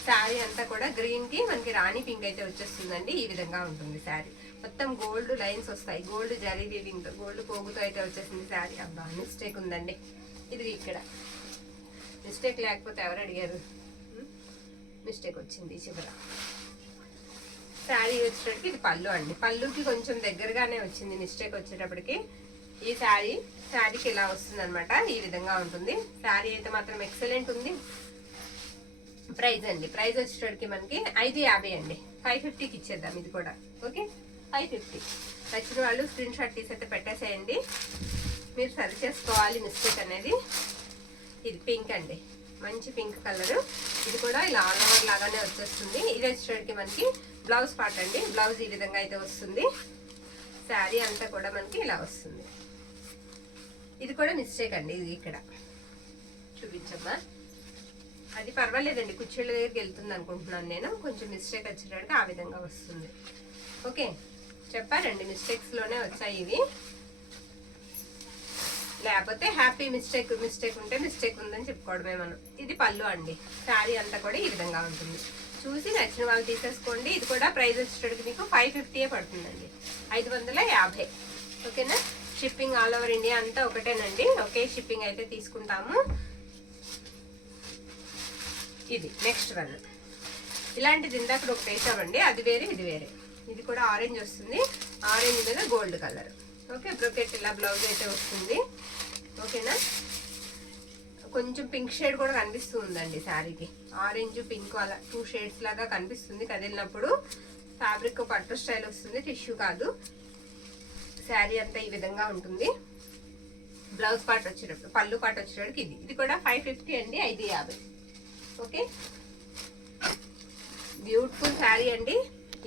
శారీ అంతా కూడా గ్రీన్ కి మనకి రాణి పింక్ అయితే వచ్చేస్తుందండి. ఈ విధంగా ఉంటుంది శారీ. మొత్తం గోల్డ్ లైన్స్ వస్తాయి, గోల్డ్ జరీ వీవింగ్ తో, గోల్డ్ పోగుతో అయితే వచ్చేసింది శారీ. అబ్బా, మిస్టేక్ ఉందండి. ఇది ఇక్కడ మిస్టేక్ లేకపోతే ఎవరు అడిగారు? మిస్టేక్ వచ్చింది చివర. శారీ వచ్చేటప్పటికి ఇది పళ్ళు అండి. పళ్ళుకి కొంచెం దగ్గరగానే వచ్చింది మిస్టేక్ వచ్చేటప్పటికి. ఈ శారీకి ఇలా వస్తుంది అనమాట, ఈ విధంగా ఉంటుంది. శారీ అయితే మాత్రం ఎక్సలెంట్ ఉంది. ప్రైస్ అండి, ప్రైస్ వచ్చేటప్పటికి మనకి 550 అండి, 550కి ఇచ్చేద్దాం. ఇది కూడా ఓకే, 550. నచ్చిన వాళ్ళు స్క్రీన్ షాట్ తీసి అయితే పెట్టేసేయండి. మీరు సరి చేసుకోవాలి మిస్టేక్ అనేది. ఇది పింక్ అండి, మంచి పింక్ కలర్. ఇది కూడా ఇలా ఆల్ ఓవర్ లాగానే వచ్చేస్తుంది. ఇది వచ్చేటికి మనకి బ్లౌజ్ పార్ట్ అండి. బ్లౌజ్ ఈ విధంగా అయితే వస్తుంది. శారీ అంతా కూడా మనకి ఇలా వస్తుంది. ఇది కూడా మిస్టేక్ అండి, ఇది ఇక్కడ చూపించమ్మా. అది పర్వాలేదండి, కుర్చీల దగ్గరికి వెళ్తుంది అనుకుంటున్నాను నేను. కొంచెం మిస్టేక్ వచ్చేటప్పటికి ఆ విధంగా వస్తుంది. ఓకే, చెప్పారండి మిస్టేక్స్ లోనే వచ్చాయి ఇవి. లేకపోతే హ్యాపీ మిస్టేక్ ఉంటే మిస్టేక్ ఉందని చెప్పుకోవడమే మనం. ఇది పళ్ళు అండి. శారీ అంతా కూడా ఈ విధంగా ఉంటుంది. చూసి నచ్చిన వాళ్ళు తీసేసుకోండి. ఇది కూడా ప్రైస్ వచ్చేటప్పటికి మీకు 550 పడుతుందండి, 550. ఓకేనా, షిప్పింగ్ ఆల్ ఓవర్ ఇండియా అంతా ఒకటేనండి, ఒకే షిప్పింగ్ అయితే తీసుకుంటాము. ఇది నెక్స్ట్ వన్. ఇలాంటిది ఇందాక ఒకటి వేసామండి, అది వేరే ఇది వేరే. ఇది కూడా ఆరెంజ్ వస్తుంది, ఆరెంజ్ మీద గోల్డ్ కలర్. ఓకే, బ్రొకెట్ ఇలా బ్లౌజ్ అయితే వస్తుంది. ఓకేనా, కొంచెం పింక్ షేడ్ కూడా కనిపిస్తూ ఉందండి శారీకి. ఆరెంజ్ పింక్ అలా 2 షేడ్స్ లాగా కనిపిస్తుంది కదిలినప్పుడు. ఫ్యాబ్రిక్ పట్టు స్టైల్ వస్తుంది, టిష్యూ కాదు. శారీ అంతా ఈ విధంగా ఉంటుంది. బ్లౌజ్ పార్ట్ వచ్చేటప్పుడు, పళ్ళు పార్ట్ వచ్చేటప్పటికి ఇది కూడా 550 అండి, 550. ఓకే, బ్యూటిఫుల్ శారీ అండి.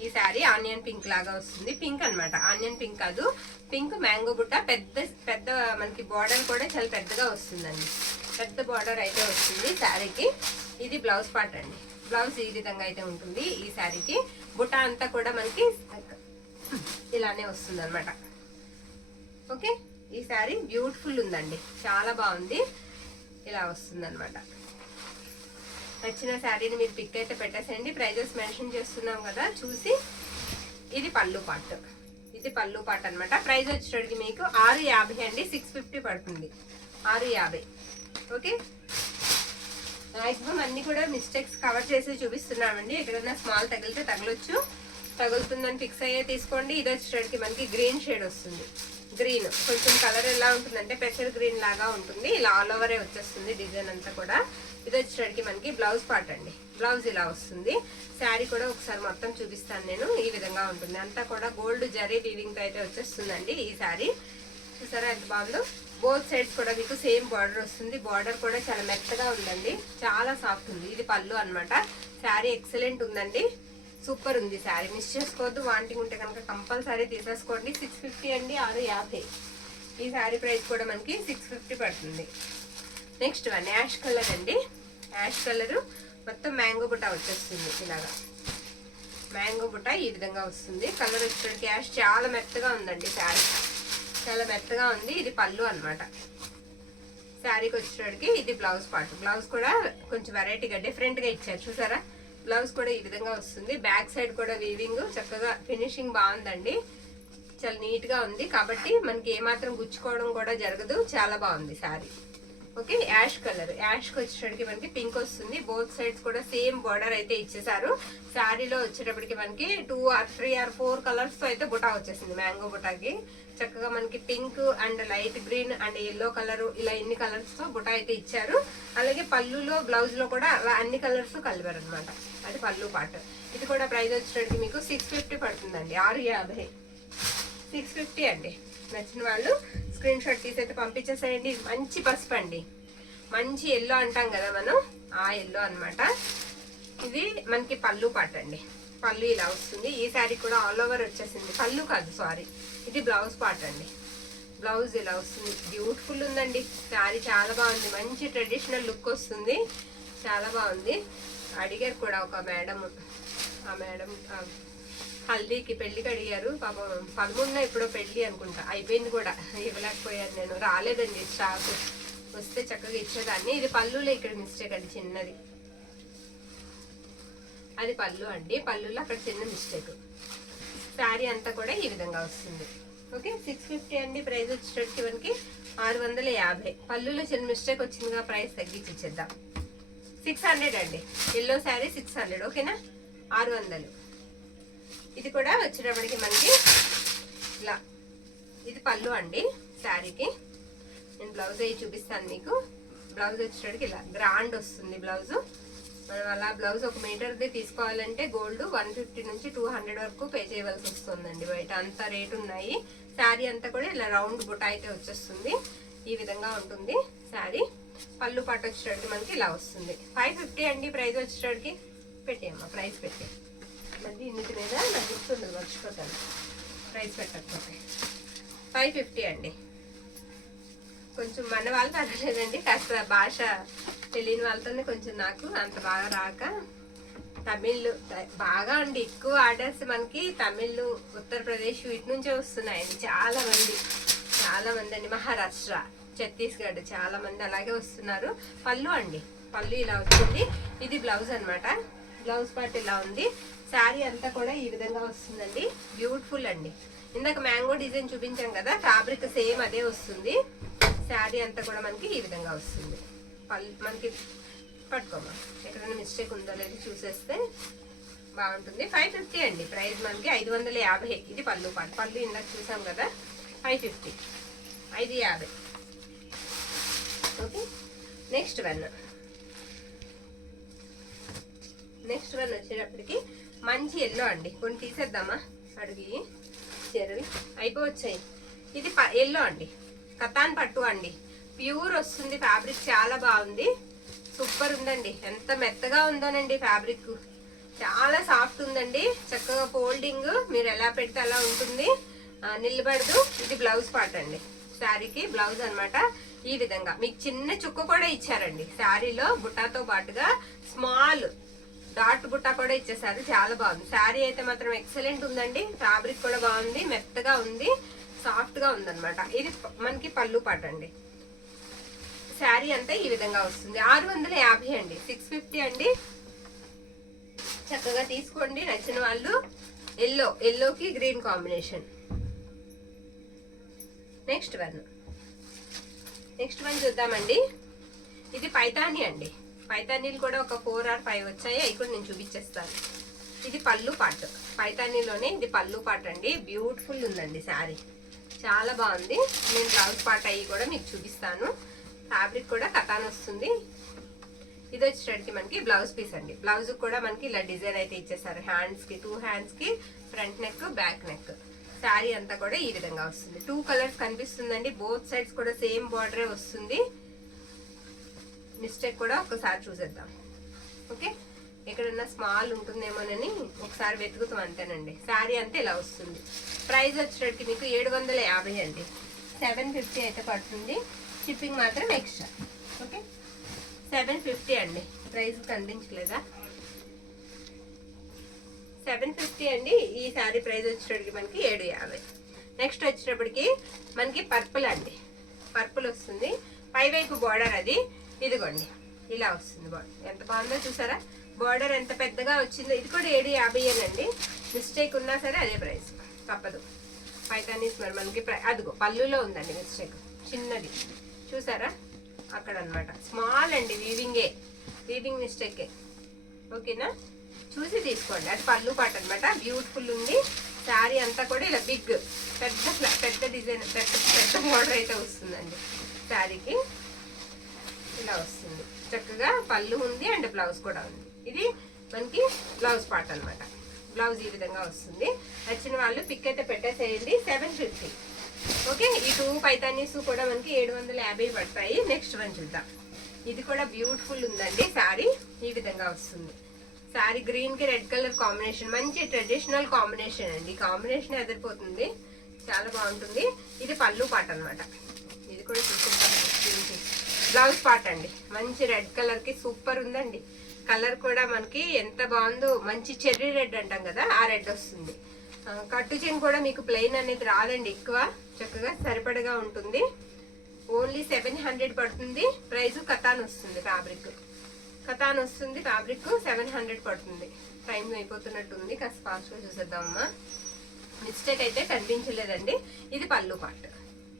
ఈ శారీ ఆనియన్ పింక్ లాగా వస్తుంది. పింక్ అనమాట, ఆనియన్ పింక్ కాదు, పింక్ మ్యాంగో బుట్ట. పెద్ద మనకి బార్డర్ కూడా చాలా పెద్దగా వస్తుందండి, పెద్ద బార్డర్ అయితే వస్తుంది శారీకి. ఇది బ్లౌజ్ పార్ట్ అండి. బ్లౌజ్ ఈ విధంగా అయితే ఉంటుంది ఈ శారీకి. బుట్ట అంతా కూడా మనకి ఇలానే వస్తుంది అనమాట. ఓకే, ఈ శారీ బ్యూటిఫుల్ ఉందండి, చాలా బాగుంది. ఇలా వస్తుంది అనమాట. నచ్చిన శారీని మీరు పిక్ అయితే పెట్టేసేయండి. ప్రైజెస్ మెన్షన్ చేస్తున్నాం కదా చూసి. ఇది పళ్ళు పార్ట్. ఇది పళ్ళు పార్ట్ అనమాట. ప్రైస్ వచ్చేటప్పటికి మీకు 650 అండి, 650 పడుతుంది, 650. ఓకే, మాక్సిమం అన్ని కూడా మిస్టేక్స్ కవర్ చేసి చూపిస్తున్నామండి. ఎక్కడైనా స్మాల్ తగిలితే తగలొచ్చు, తగులుతుందని ఫిక్స్ అయ్యే తీసుకోండి. ఇది వచ్చేటప్పటికి మనకి గ్రీన్ షేడ్ వస్తుంది. గ్రీన్ కొంచెం కలర్ ఎలా ఉంటుందంటే పెసర్ గ్రీన్ లాగా ఉంటుంది. ఇలా ఆల్ ఓవరే వచ్చేస్తుంది డిజైన్ అంతా కూడా. ఇది వచ్చేటప్పటికి మనకి బ్లౌజ్ పార్ట్ అండి. బ్లౌజ్ ఇలా వస్తుంది. శారీ కూడా ఒకసారి మొత్తం చూపిస్తాను నేను. ఈ విధంగా ఉంటుంది, అంతా కూడా గోల్డ్ జరీ వీవింగ్ తో అయితే వచ్చేస్తుందండి ఈ శారీ. చూసారా ఎంత బాగుందో. బోత్ సైడ్స్ కూడా మీకు సేమ్ బార్డర్ వస్తుంది. బార్డర్ కూడా చాలా మెత్తగా ఉందండి, చాలా సాఫ్ట్ ఉంది. ఇది పళ్ళు అనమాట. శారీ ఎక్సలెంట్ ఉందండి, సూపర్ ఉంది శారీ. మిస్ చేసుకోవద్దు. వాంటింగ్ ఉంటే కనుక కంపల్సరీ తీసేసుకోండి. 650 అండి, 650. ఈ శారీ ప్రైస్ కూడా మనకి 650 పడుతుంది. నెక్స్ట్ వన్ యాష్ కలర్ అండి. యాష్ కలర్ మొత్తం మ్యాంగో బుట్ట వచ్చేస్తుంది. ఇలాగా మ్యాంగో బుట్ట ఈ విధంగా వస్తుంది. కలర్ వచ్చేసరికి యాష్ చాలా మెత్తగా ఉందండి. శారీ చాలా మెత్తగా ఉంది. ఇది పళ్ళు అన్నమాట. శారీకి వచ్చేసరికి ఇది బ్లౌజ్ పార్ట్. బ్లౌజ్ కూడా కొంచెం వెరైటీగా డిఫరెంట్గా ఇచ్చారు చూసారా. బ్లౌజ్ కూడా ఈ విధంగా వస్తుంది. బ్యాక్ సైడ్ కూడా వీవింగ్ చక్కగా ఫినిషింగ్ బాగుందండి. చాలా నీట్గా ఉంది కాబట్టి మనకి ఏమాత్రం గుచ్చుకోవడం కూడా జరగదు. చాలా బాగుంది శారీ. Okay, ash colour. యాష్కి వచ్చేటప్పటికి మనకి పింక్ వస్తుంది. బోత్ సైడ్స్ కూడా సేమ్ బార్డర్ అయితే ఇచ్చేసారు. శారీలో వచ్చేటప్పటికి మనకి 2 or 3 or 4 కలర్స్ తో అయితే బుటా వచ్చేసింది. మ్యాంగో బుటాకి చక్కగా మనకి pink and light green and yellow colour ఇలా ఎన్ని కలర్స్ తో బుటా అయితే ఇచ్చారు. అలాగే పళ్ళులో బ్లౌజ్ లో కూడా అలా అన్ని కలర్స్ కలిపారు అనమాట. అది పళ్ళు పార్ట్. ఇది కూడా ప్రైస్ వచ్చేటప్పటికి మీకు 650 పడుతుందండి. 650 650 అండి. నచ్చిన వాళ్ళు స్క్రీన్ షాట్ తీసి అయితే పంపించేసేయండి. మంచి పసుపు అండి, మంచి ఎల్లో అంటాం కదా మనం, ఆ ఎల్లో అన్నమాట. ఇది మనకి పళ్ళు పాట అండి. పళ్ళు ఇలా వస్తుంది. ఈ శారీ కూడా ఆల్ ఓవర్ వచ్చేసింది. పళ్ళు కాదు సారీ, ఇది బ్లౌజ్ పార్ట్ అండి. బ్లౌజ్ ఇలా వస్తుంది. బ్యూటిఫుల్ ఉందండి శారీ. చాలా బాగుంది. మంచి ట్రెడిషనల్ లుక్ వస్తుంది. చాలా బాగుంది. అడిగారు కూడా ఒక మేడం, ఆ మేడం హల్దీకి పెళ్లికి అడిగారు. పాపం 13 ఎప్పుడో పెళ్లి అనుకుంటా, అయిపోయింది కూడా, ఇవ్వలేకపోయాను నేను. రాలేదండి స్టాక్, వస్తే చక్కగా ఇచ్చేదాన్ని. ఇది పళ్ళులో ఇక్కడ మిస్టేక్ అండి, చిన్నది. అది పళ్ళు అండి. పళ్ళులో అక్కడ చిన్న మిస్టేక్. శారీ అంతా కూడా ఈ విధంగా వస్తుంది. ఓకే, 650 అండి. ప్రైస్ వచ్చేటప్పటికి మనకి 650. పళ్ళులో చిన్న మిస్టేక్ వచ్చిందిగా, ప్రైస్ తగ్గించి ఇచ్చేద్దాం. 600 అండి. ఎల్లో శారీ 600. ఓకేనా, 600. ఇది కూడా వచ్చేటప్పటికి మనకి ఇలా, ఇది పళ్ళు అండి శారీకి. నేను బ్లౌజ్ అయ్యి చూపిస్తాను మీకు. బ్లౌజ్ వచ్చేటప్పటికి ఇలా గ్రాండ్ వస్తుంది బ్లౌజ్. మనం అలా బ్లౌజ్ 1 మీటర్ది తీసుకోవాలంటే గోల్డ్ 150 నుంచి 200 వరకు పే చేయవలసి వస్తుందండి. బయట అంత రేట్ ఉన్నాయి. శారీ అంతా కూడా ఇలా రౌండ్ బుట్ట అయితే వచ్చేస్తుంది. ఈ విధంగా ఉంటుంది శారీ. పళ్ళు పాట వచ్చేటప్పటికి మనకి ఇలా వస్తుంది. 550 అండి. ప్రైస్ వచ్చేటప్పటికి పెట్టేయమ్మా, ప్రైస్ పెట్టే. మళ్ళీ ఇన్నిటి మీద నాకు గుర్తుండదు, మర్చిపోతాను ప్రైస్ పెట్టకపోతే. 550 అండి. కొంచెం మన వాళ్ళకి అనలేదండి, కాస్త భాష తెలియని వాళ్ళతోనే కొంచెం నాకు అంత బాగా రాక. తమిళ్ బాగా అండి, ఎక్కువ ఆర్డర్స్ మనకి తమిళ్, ఉత్తరప్రదేశ్ వీటి నుంచే వస్తున్నాయండి. చాలా మంది అండి. మహారాష్ట్ర, ఛత్తీస్గఢ్ చాలా మంది అలాగే వస్తున్నారు. పళ్ళు అండి. పళ్ళు ఇలా వచ్చింది. ఇది బ్లౌజ్ అన్నమాట. బ్లౌజ్ పార్ట్ ఇలా ఉంది. శారీ అంతా కూడా ఈ విధంగా వస్తుందండి. బ్యూటిఫుల్ అండి. ఇందాక మ్యాంగో డిజైన్ చూపించాం కదా, ఫ్యాబ్రిక్ సేమ్ అదే వస్తుంది. శారీ అంతా కూడా మనకి ఈ విధంగా వస్తుంది. మనకి పట్టుకోమా, ఎక్కడైనా మిస్టేక్ ఉందో లేదో చూసేస్తే బాగుంటుంది. 550 అండి. ప్రైస్ మనకి 550. ఇది పళ్ళు పాటు. పళ్ళు ఇందాక చూసాం కదా, 550, 550. ఓకే, నెక్స్ట్ వన్ వచ్చేటప్పటికి మంచి ఎల్లో అండి. కొన్ని తీసేద్దామా, అడిగి చీరలు అయిపోవచ్చాయి. ఇది ఎల్లో అండి. కతాన్ పట్టు అండి. ప్యూర్ వస్తుంది. ఫ్యాబ్రిక్ చాలా బాగుంది. సూపర్ ఉందండి. ఎంత మెత్తగా ఉందోనండి ఫ్యాబ్రిక్. చాలా సాఫ్ట్ ఉందండి. చక్కగా ఫోల్డింగ్ మీరు ఎలా పెడితే అలా ఉంటుంది, నిలబడదు. ఇది బ్లౌజ్ పార్ట్ అండి. శారీకి బ్లౌజ్ అన్నమాట. ఈ విధంగా మీకు చిన్న చుక్క కూడా ఇచ్చారండి. శారీలో బుట్టాతో పాటుగా స్మాల్ డాట్ బుట్ట కూడా ఇచ్చేసారు. చాలా బాగుంది. శారీ అయితే మాత్రం ఎక్సలెంట్ ఉందండి. ఫ్యాబ్రిక్ కూడా బాగుంది, మెత్తగా ఉంది, సాఫ్ట్ గా ఉందన్నమాట. ఇది మనకి పళ్ళు పాట అండి. శారీ అంతా ఈ విధంగా వస్తుంది. 650 అండి. 650 అండి. చక్కగా తీసుకోండి నచ్చిన వాళ్ళు. ఎల్లోకి గ్రీన్ కాంబినేషన్. నెక్స్ట్ వన్ చూద్దామండి. ఇది పైతాని అండి. పైతానీలు కూడా ఒక 4 or 5 వచ్చాయి. అవి కూడా నేను చూపించేస్తాను. ఇది పళ్ళు పాట. పైతానీలోనే ఇది పళ్ళు పాట అండి. బ్యూటిఫుల్ ఉందండి శారీ. చాలా బాగుంది. నేను బ్లౌజ్ పార్ట్ అయ్యి కూడా మీకు చూపిస్తాను. ఫ్యాబ్రిక్ కూడా కటాన్ వస్తుంది. ఇది వచ్చేసరికి మనకి బ్లౌజ్ పీస్ అండి. బ్లౌజ్ కూడా మనకి ఇలా డిజైన్ అయితే ఇచ్చేసారు. హ్యాండ్స్ కి 2 hands కి front neck, back neck. Sari అంతా కూడా ఈ విధంగా వస్తుంది. 2 కలర్స్ కనిపిస్తుందండి. బోత్ సైడ్స్ కూడా సేమ్ బార్డరే వస్తుంది. మిస్టేక్ కూడా ఒకసారి చూసేద్దాం. ఓకే, ఎక్కడన్నా స్మాల్ ఉంటుందేమోనని ఒకసారి వెతుకుతాం అంతేనండి. శారీ అంతా ఇలా వస్తుంది. ప్రైస్ వచ్చేటట్టు మీకు 750 అండి. 750 అయితే పడుతుంది. షిప్పింగ్ మాత్రం ఎక్స్ట్రా. ఓకే 750 అండి. ప్రైస్ కనిపించలేదా? 750 అండి. ఈ శారీ ప్రైస్ వచ్చేటప్పటికి మనకి 750. నెక్స్ట్ వచ్చేటప్పటికి మనకి పర్పుల్ అండి. పర్పుల్ వస్తుంది, పైవైపు బార్డర్ అది ఇదిగోండి ఇలా వస్తుంది. బార్డర్ ఎంత బాగుందో చూసారా, బార్డర్ ఎంత పెద్దగా వచ్చిందో. ఇది కూడా 750 అండి. మిస్టేక్ ఉన్నా సరే అదే ప్రైస్, తప్పదు. పైతానీస్ మరి మనకి అదిగో పళ్ళులో ఉందండి మిస్టేక్, చిన్నది చూసారా అక్కడ అనమాట. స్మాల్ అండి, వీవింగ్ మిస్టేకే. ఓకేనా, చూసి తీసుకోండి. అది పళ్ళు పాట అనమాట. బ్యూటిఫుల్ ఉంది శారీ అంతా కూడా. ఇలా బిగ్ పెద్ద డిజైన్, పెద్ద బోర్డర్ అయితే వస్తుందండి శారీకి. ఇలా వస్తుంది చక్కగా. పళ్ళు ఉంది అండ్ బ్లౌజ్ కూడా ఉంది. ఇది మనకి బ్లౌజ్ పార్ట్ అనమాట. బ్లౌజ్ ఈ విధంగా వస్తుంది. నచ్చిన వాళ్ళు పిక్ అయితే పెట్టేసేయండి. 750. ఓకే, ఈ 2 పైతానీస్ కూడా మనకి 750 పడతాయి. నెక్స్ట్ వన్ చూద్దాం. ఇది కూడా బ్యూటిఫుల్ ఉందండి శారీ. ఈ విధంగా వస్తుంది శారీ. గ్రీన్ కి రెడ్ కలర్ కాంబినేషన్, మంచి ట్రెడిషనల్ కాంబినేషన్ అండి. కాంబినేషన్ ఎదిరిపోతుంది, చాలా బాగుంటుంది. ఇది పళ్ళు పాట అనమాట. ఇది కూడా చూసుకుంటాం. బ్లౌజ్ పార్ట్ అండి. మంచి రెడ్ కలర్ కి సూపర్ ఉందండి. కలర్ కూడా మనకి ఎంత బాగుందో, మంచి చెర్రీ రెడ్ అంటాం కదా, ఆ రెడ్ వస్తుంది. కట్టు చెన్ కూడా మీకు ప్లెయిన్ అనేది రాదండి, ఎక్కువ చక్కగా సరిపడగా ఉంటుంది. ఓన్లీ 700 పడుతుంది. ప్రైస్ కతాన్ వస్తుంది, కతాన్ వస్తుంది ఫ్యాబ్రిక్. 700 పడుతుంది. టైం అయిపోతున్నట్టుంది, కాస్త ఫాస్ట్గా చూసేద్దామమ్మా. మిస్టేక్ అయితే కనిపించలేదండి. ఇది పళ్ళు పార్ట్.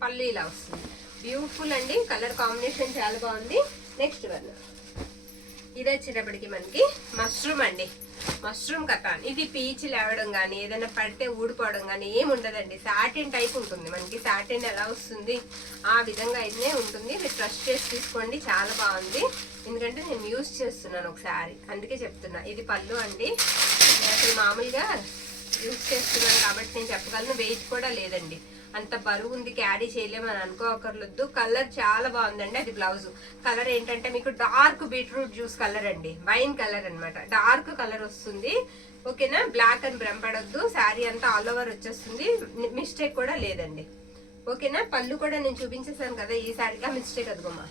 పళ్ళు ఇలా వస్తుంది. బ్యూటిఫుల్ అండి. కలర్ కాంబినేషన్ చాలా బాగుంది. నెక్స్ట్ వన్ ఇది వచ్చేటప్పటికి మనకి మష్రూమ్ అండి. మష్రూమ్ కతాన్. ఇది పీచ్ లేవడం కానీ, ఏదైనా పడితే ఊడిపోవడం కానీ ఏమి ఉండదండి. సాటిన్ టైప్ ఉంటుంది మనకి. సాటిన్ ఎలా వస్తుంది ఆ విధంగా అయితే ఉంటుంది. మీరు ట్రస్ట్ చేసి తీసుకోండి, చాలా బాగుంది. ఎందుకంటే నేను యూజ్ చేస్తున్నాను ఒకసారి, అందుకే చెప్తున్నా. ఇది పళ్ళు అండి. నేను అసలు మామూలుగా యూజ్ చేస్తున్నాను కాబట్టి నేను చెప్పగలను. వెయిట్ కూడా లేదండి, అంత బరువు ఉంది, క్యారీ చేయలేమని అనుకోకర్లేదు. కలర్ చాలా బాగుందండి. అది బ్లౌజ్ కలర్ ఏంటంటే మీకు డార్క్ బీట్రూట్ జ్యూస్ కలర్ అండి, వైన్ కలర్ అనమాట. డార్క్ కలర్ వస్తుంది. ఓకేనా, బ్లాక్ అని భ్రమపడొద్దు. శారీ అంతా ఆల్ ఓవర్ వచ్చేస్తుంది. మిస్టేక్ కూడా లేదండి. ఓకేనా, పళ్ళు కూడా నేను చూపించేసాను కదా ఈ శారీగా. మిస్టేక్ అదిగోమ్మా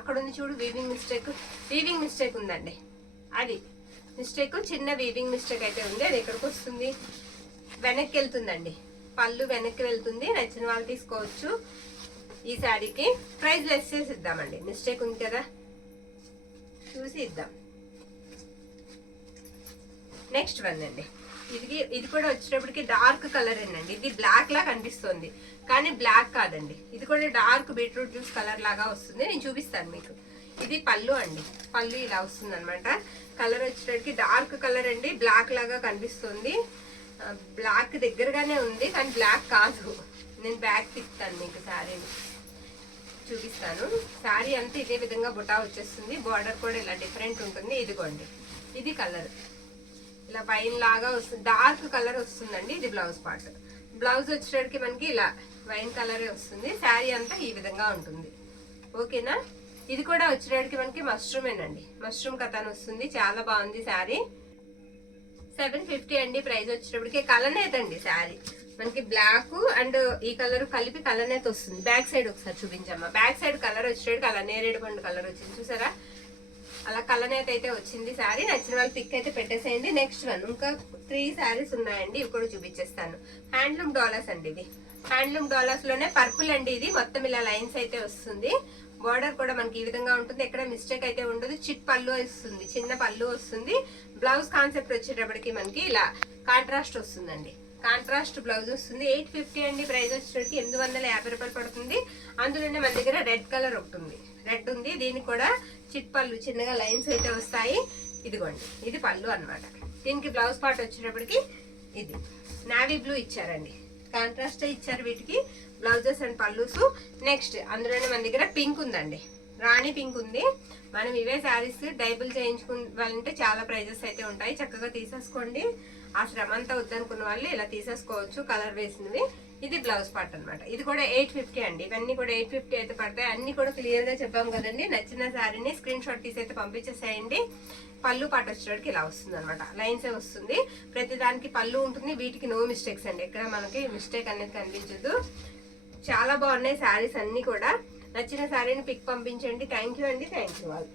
అక్కడ ఉంది చూడు, వీవింగ్ మిస్టేక్ ఉందండి. అది మిస్టేక్, చిన్న వీవింగ్ మిస్టేక్ అయితే ఉంది. అది ఎక్కడికి వస్తుంది, వెనక్కి వెళ్తుందండి. పళ్ళు వెనక్కి వెళ్తుంది. నచ్చిన వాళ్ళు తీసుకోవచ్చు. ఈ శారీకి ప్రైస్ లెస్ చేసి ఇద్దామండి. మిస్టేక్ ఉంది కదా, చూసి ఇద్దాం. నెక్స్ట్ వన్ అండి. ఇది కూడా వచ్చేటప్పటికి డార్క్ కలర్ అండి. ఇది బ్లాక్ లా కనిపిస్తుంది కానీ బ్లాక్ కాదండి. ఇది కూడా డార్క్ బీట్రూట్ జ్యూస్ కలర్ లాగా వస్తుంది. నేను చూపిస్తాను మీకు. ఇది పళ్ళు అండి. పళ్ళు ఇలా వస్తుంది అనమాట. కలర్ వచ్చేటప్పటికి డార్క్ కలర్ అండి. బ్లాక్ లాగా కనిపిస్తుంది. బ్లాక్ దగ్గరగానే ఉంది కానీ బ్లాక్ కాదు. నేను బ్యాక్ తిప్పుతాను మీకు, శారీని చూపిస్తాను. శారీ అంతా ఇదే విధంగా బుటా వచ్చేస్తుంది. బార్డర్ కూడా ఇలా డిఫరెంట్ ఉంటుంది. ఇదిగోండి, ఇది కలర్ ఇలా వైన్ లాగా వస్తుంది. డార్క్ కలర్ వస్తుందండి. ఇది బ్లౌజ్ పార్ట్. బ్లౌజ్ వచ్చేటప్పటికి మనకి ఇలా వైన్ కలరే వస్తుంది. శారీ అంతా ఈ విధంగా ఉంటుంది. ఓకేనా, ఇది కూడా వచ్చేటప్పటికి మనకి మష్రూమేనండి. మష్రూమ్ కథాన్ వస్తుంది. చాలా బాగుంది శారీ. 750 అండి. ప్రైస్ వచ్చేటప్పటికి కలనేత్ అండి. శారీ మనకి బ్లాక్ అండ్ ఈ కలర్ కలిపి కలనేత్ వస్తుంది. బ్యాక్ సైడ్ ఒకసారి చూపించమ్మా. బ్యాక్ సైడ్ కలర్ వచ్చేటప్పటికి అలా నేరేడు పండు కలర్ వచ్చింది చూసారా, అలా కలనేత్ అయితే వచ్చింది శారీ. నచ్చిన వాళ్ళు పిక్ అయితే పెట్టేసేయండి. నెక్స్ట్ వన్ ఇంకా 3 శారీస్ ఉన్నాయండి, ఇవి కూడా చూపించేస్తాను. హ్యాండ్లూమ్ డాలర్స్ అండి. ఇది హ్యాండ్లూమ్ డాలర్స్ లోనే పర్పుల్ అండి. ఇది మొత్తం ఇలా లైన్స్ అయితే వస్తుంది. బార్డర్ కూడా మనకి ఈ విధంగా ఉంటుంది. ఎక్కడ మిస్టేక్ అయితే ఉండదు. చిట్ పళ్ళు వస్తుంది, చిన్న పళ్ళు వస్తుంది. బ్లౌజ్ కాన్సెప్ట్ వచ్చేటప్పటికి మనకి ఇలా కాంట్రాస్ట్ వస్తుందండి. కాంట్రాస్ట్ బ్లౌజ్ వస్తుంది. 850 అండి. ప్రైస్ వచ్చేటప్పటికి 850 రూపాయలు పడుతుంది. అందులోనే మన దగ్గర రెడ్ కలర్ ఒకటి ఉంది, రెడ్ ఉంది. దీనికి కూడా చిట్ పళ్ళు చిన్నగా లైన్స్ అయితే వస్తాయి. ఇదిగోండి, ఇది పళ్ళు అన్నమాట. దీనికి బ్లౌజ్ పార్ట్ వచ్చేటప్పటికి ఇది నావీ బ్లూ ఇచ్చారండి. కాంట్రాస్ట్ ఇచ్చారు వీటికి బ్లౌజెస్ అండ్ పళ్ళుస్. నెక్స్ట్ అందులోనే మన దగ్గర పింక్ ఉందండి, రాణి పింక్ ఉంది. మనం ఇవే శారీస్ డైబుల్ చేయించుకోవాలంటే చాలా ప్రైజెస్ అయితే ఉంటాయి. చక్కగా తీసేసుకోండి. ఆ శ్రమ అంతా వద్దనుకున్న వాళ్ళు ఇలా తీసేసుకోవచ్చు, కలర్ వేసినవి. ఇది బ్లౌజ్ పార్ట్ అనమాట. ఇది కూడా 850 అండి. ఇవన్నీ కూడా 850 అయితే పడతాయి. అన్ని కూడా క్లియర్ గా చెప్పాం కదండి. నచ్చిన శారీని స్క్రీన్ షాట్ తీసి అయితే పంపించేసేయండి. పళ్ళు పాట వచ్చేటికి ఇలా వస్తుంది అనమాట. లైన్స్ వస్తుంది. ప్రతి దానికి పళ్ళు ఉంటుంది. వీటికి నో మిస్టేక్స్ అండి. ఎక్కడ మనకి మిస్టేక్ అనేది కనిపించదు. చాలా బాగున్నాయి శారీస్ అన్ని కూడా. నచ్చిన శారీని పిక్ పంపించండి. థ్యాంక్ యూ అండి. Thank you all.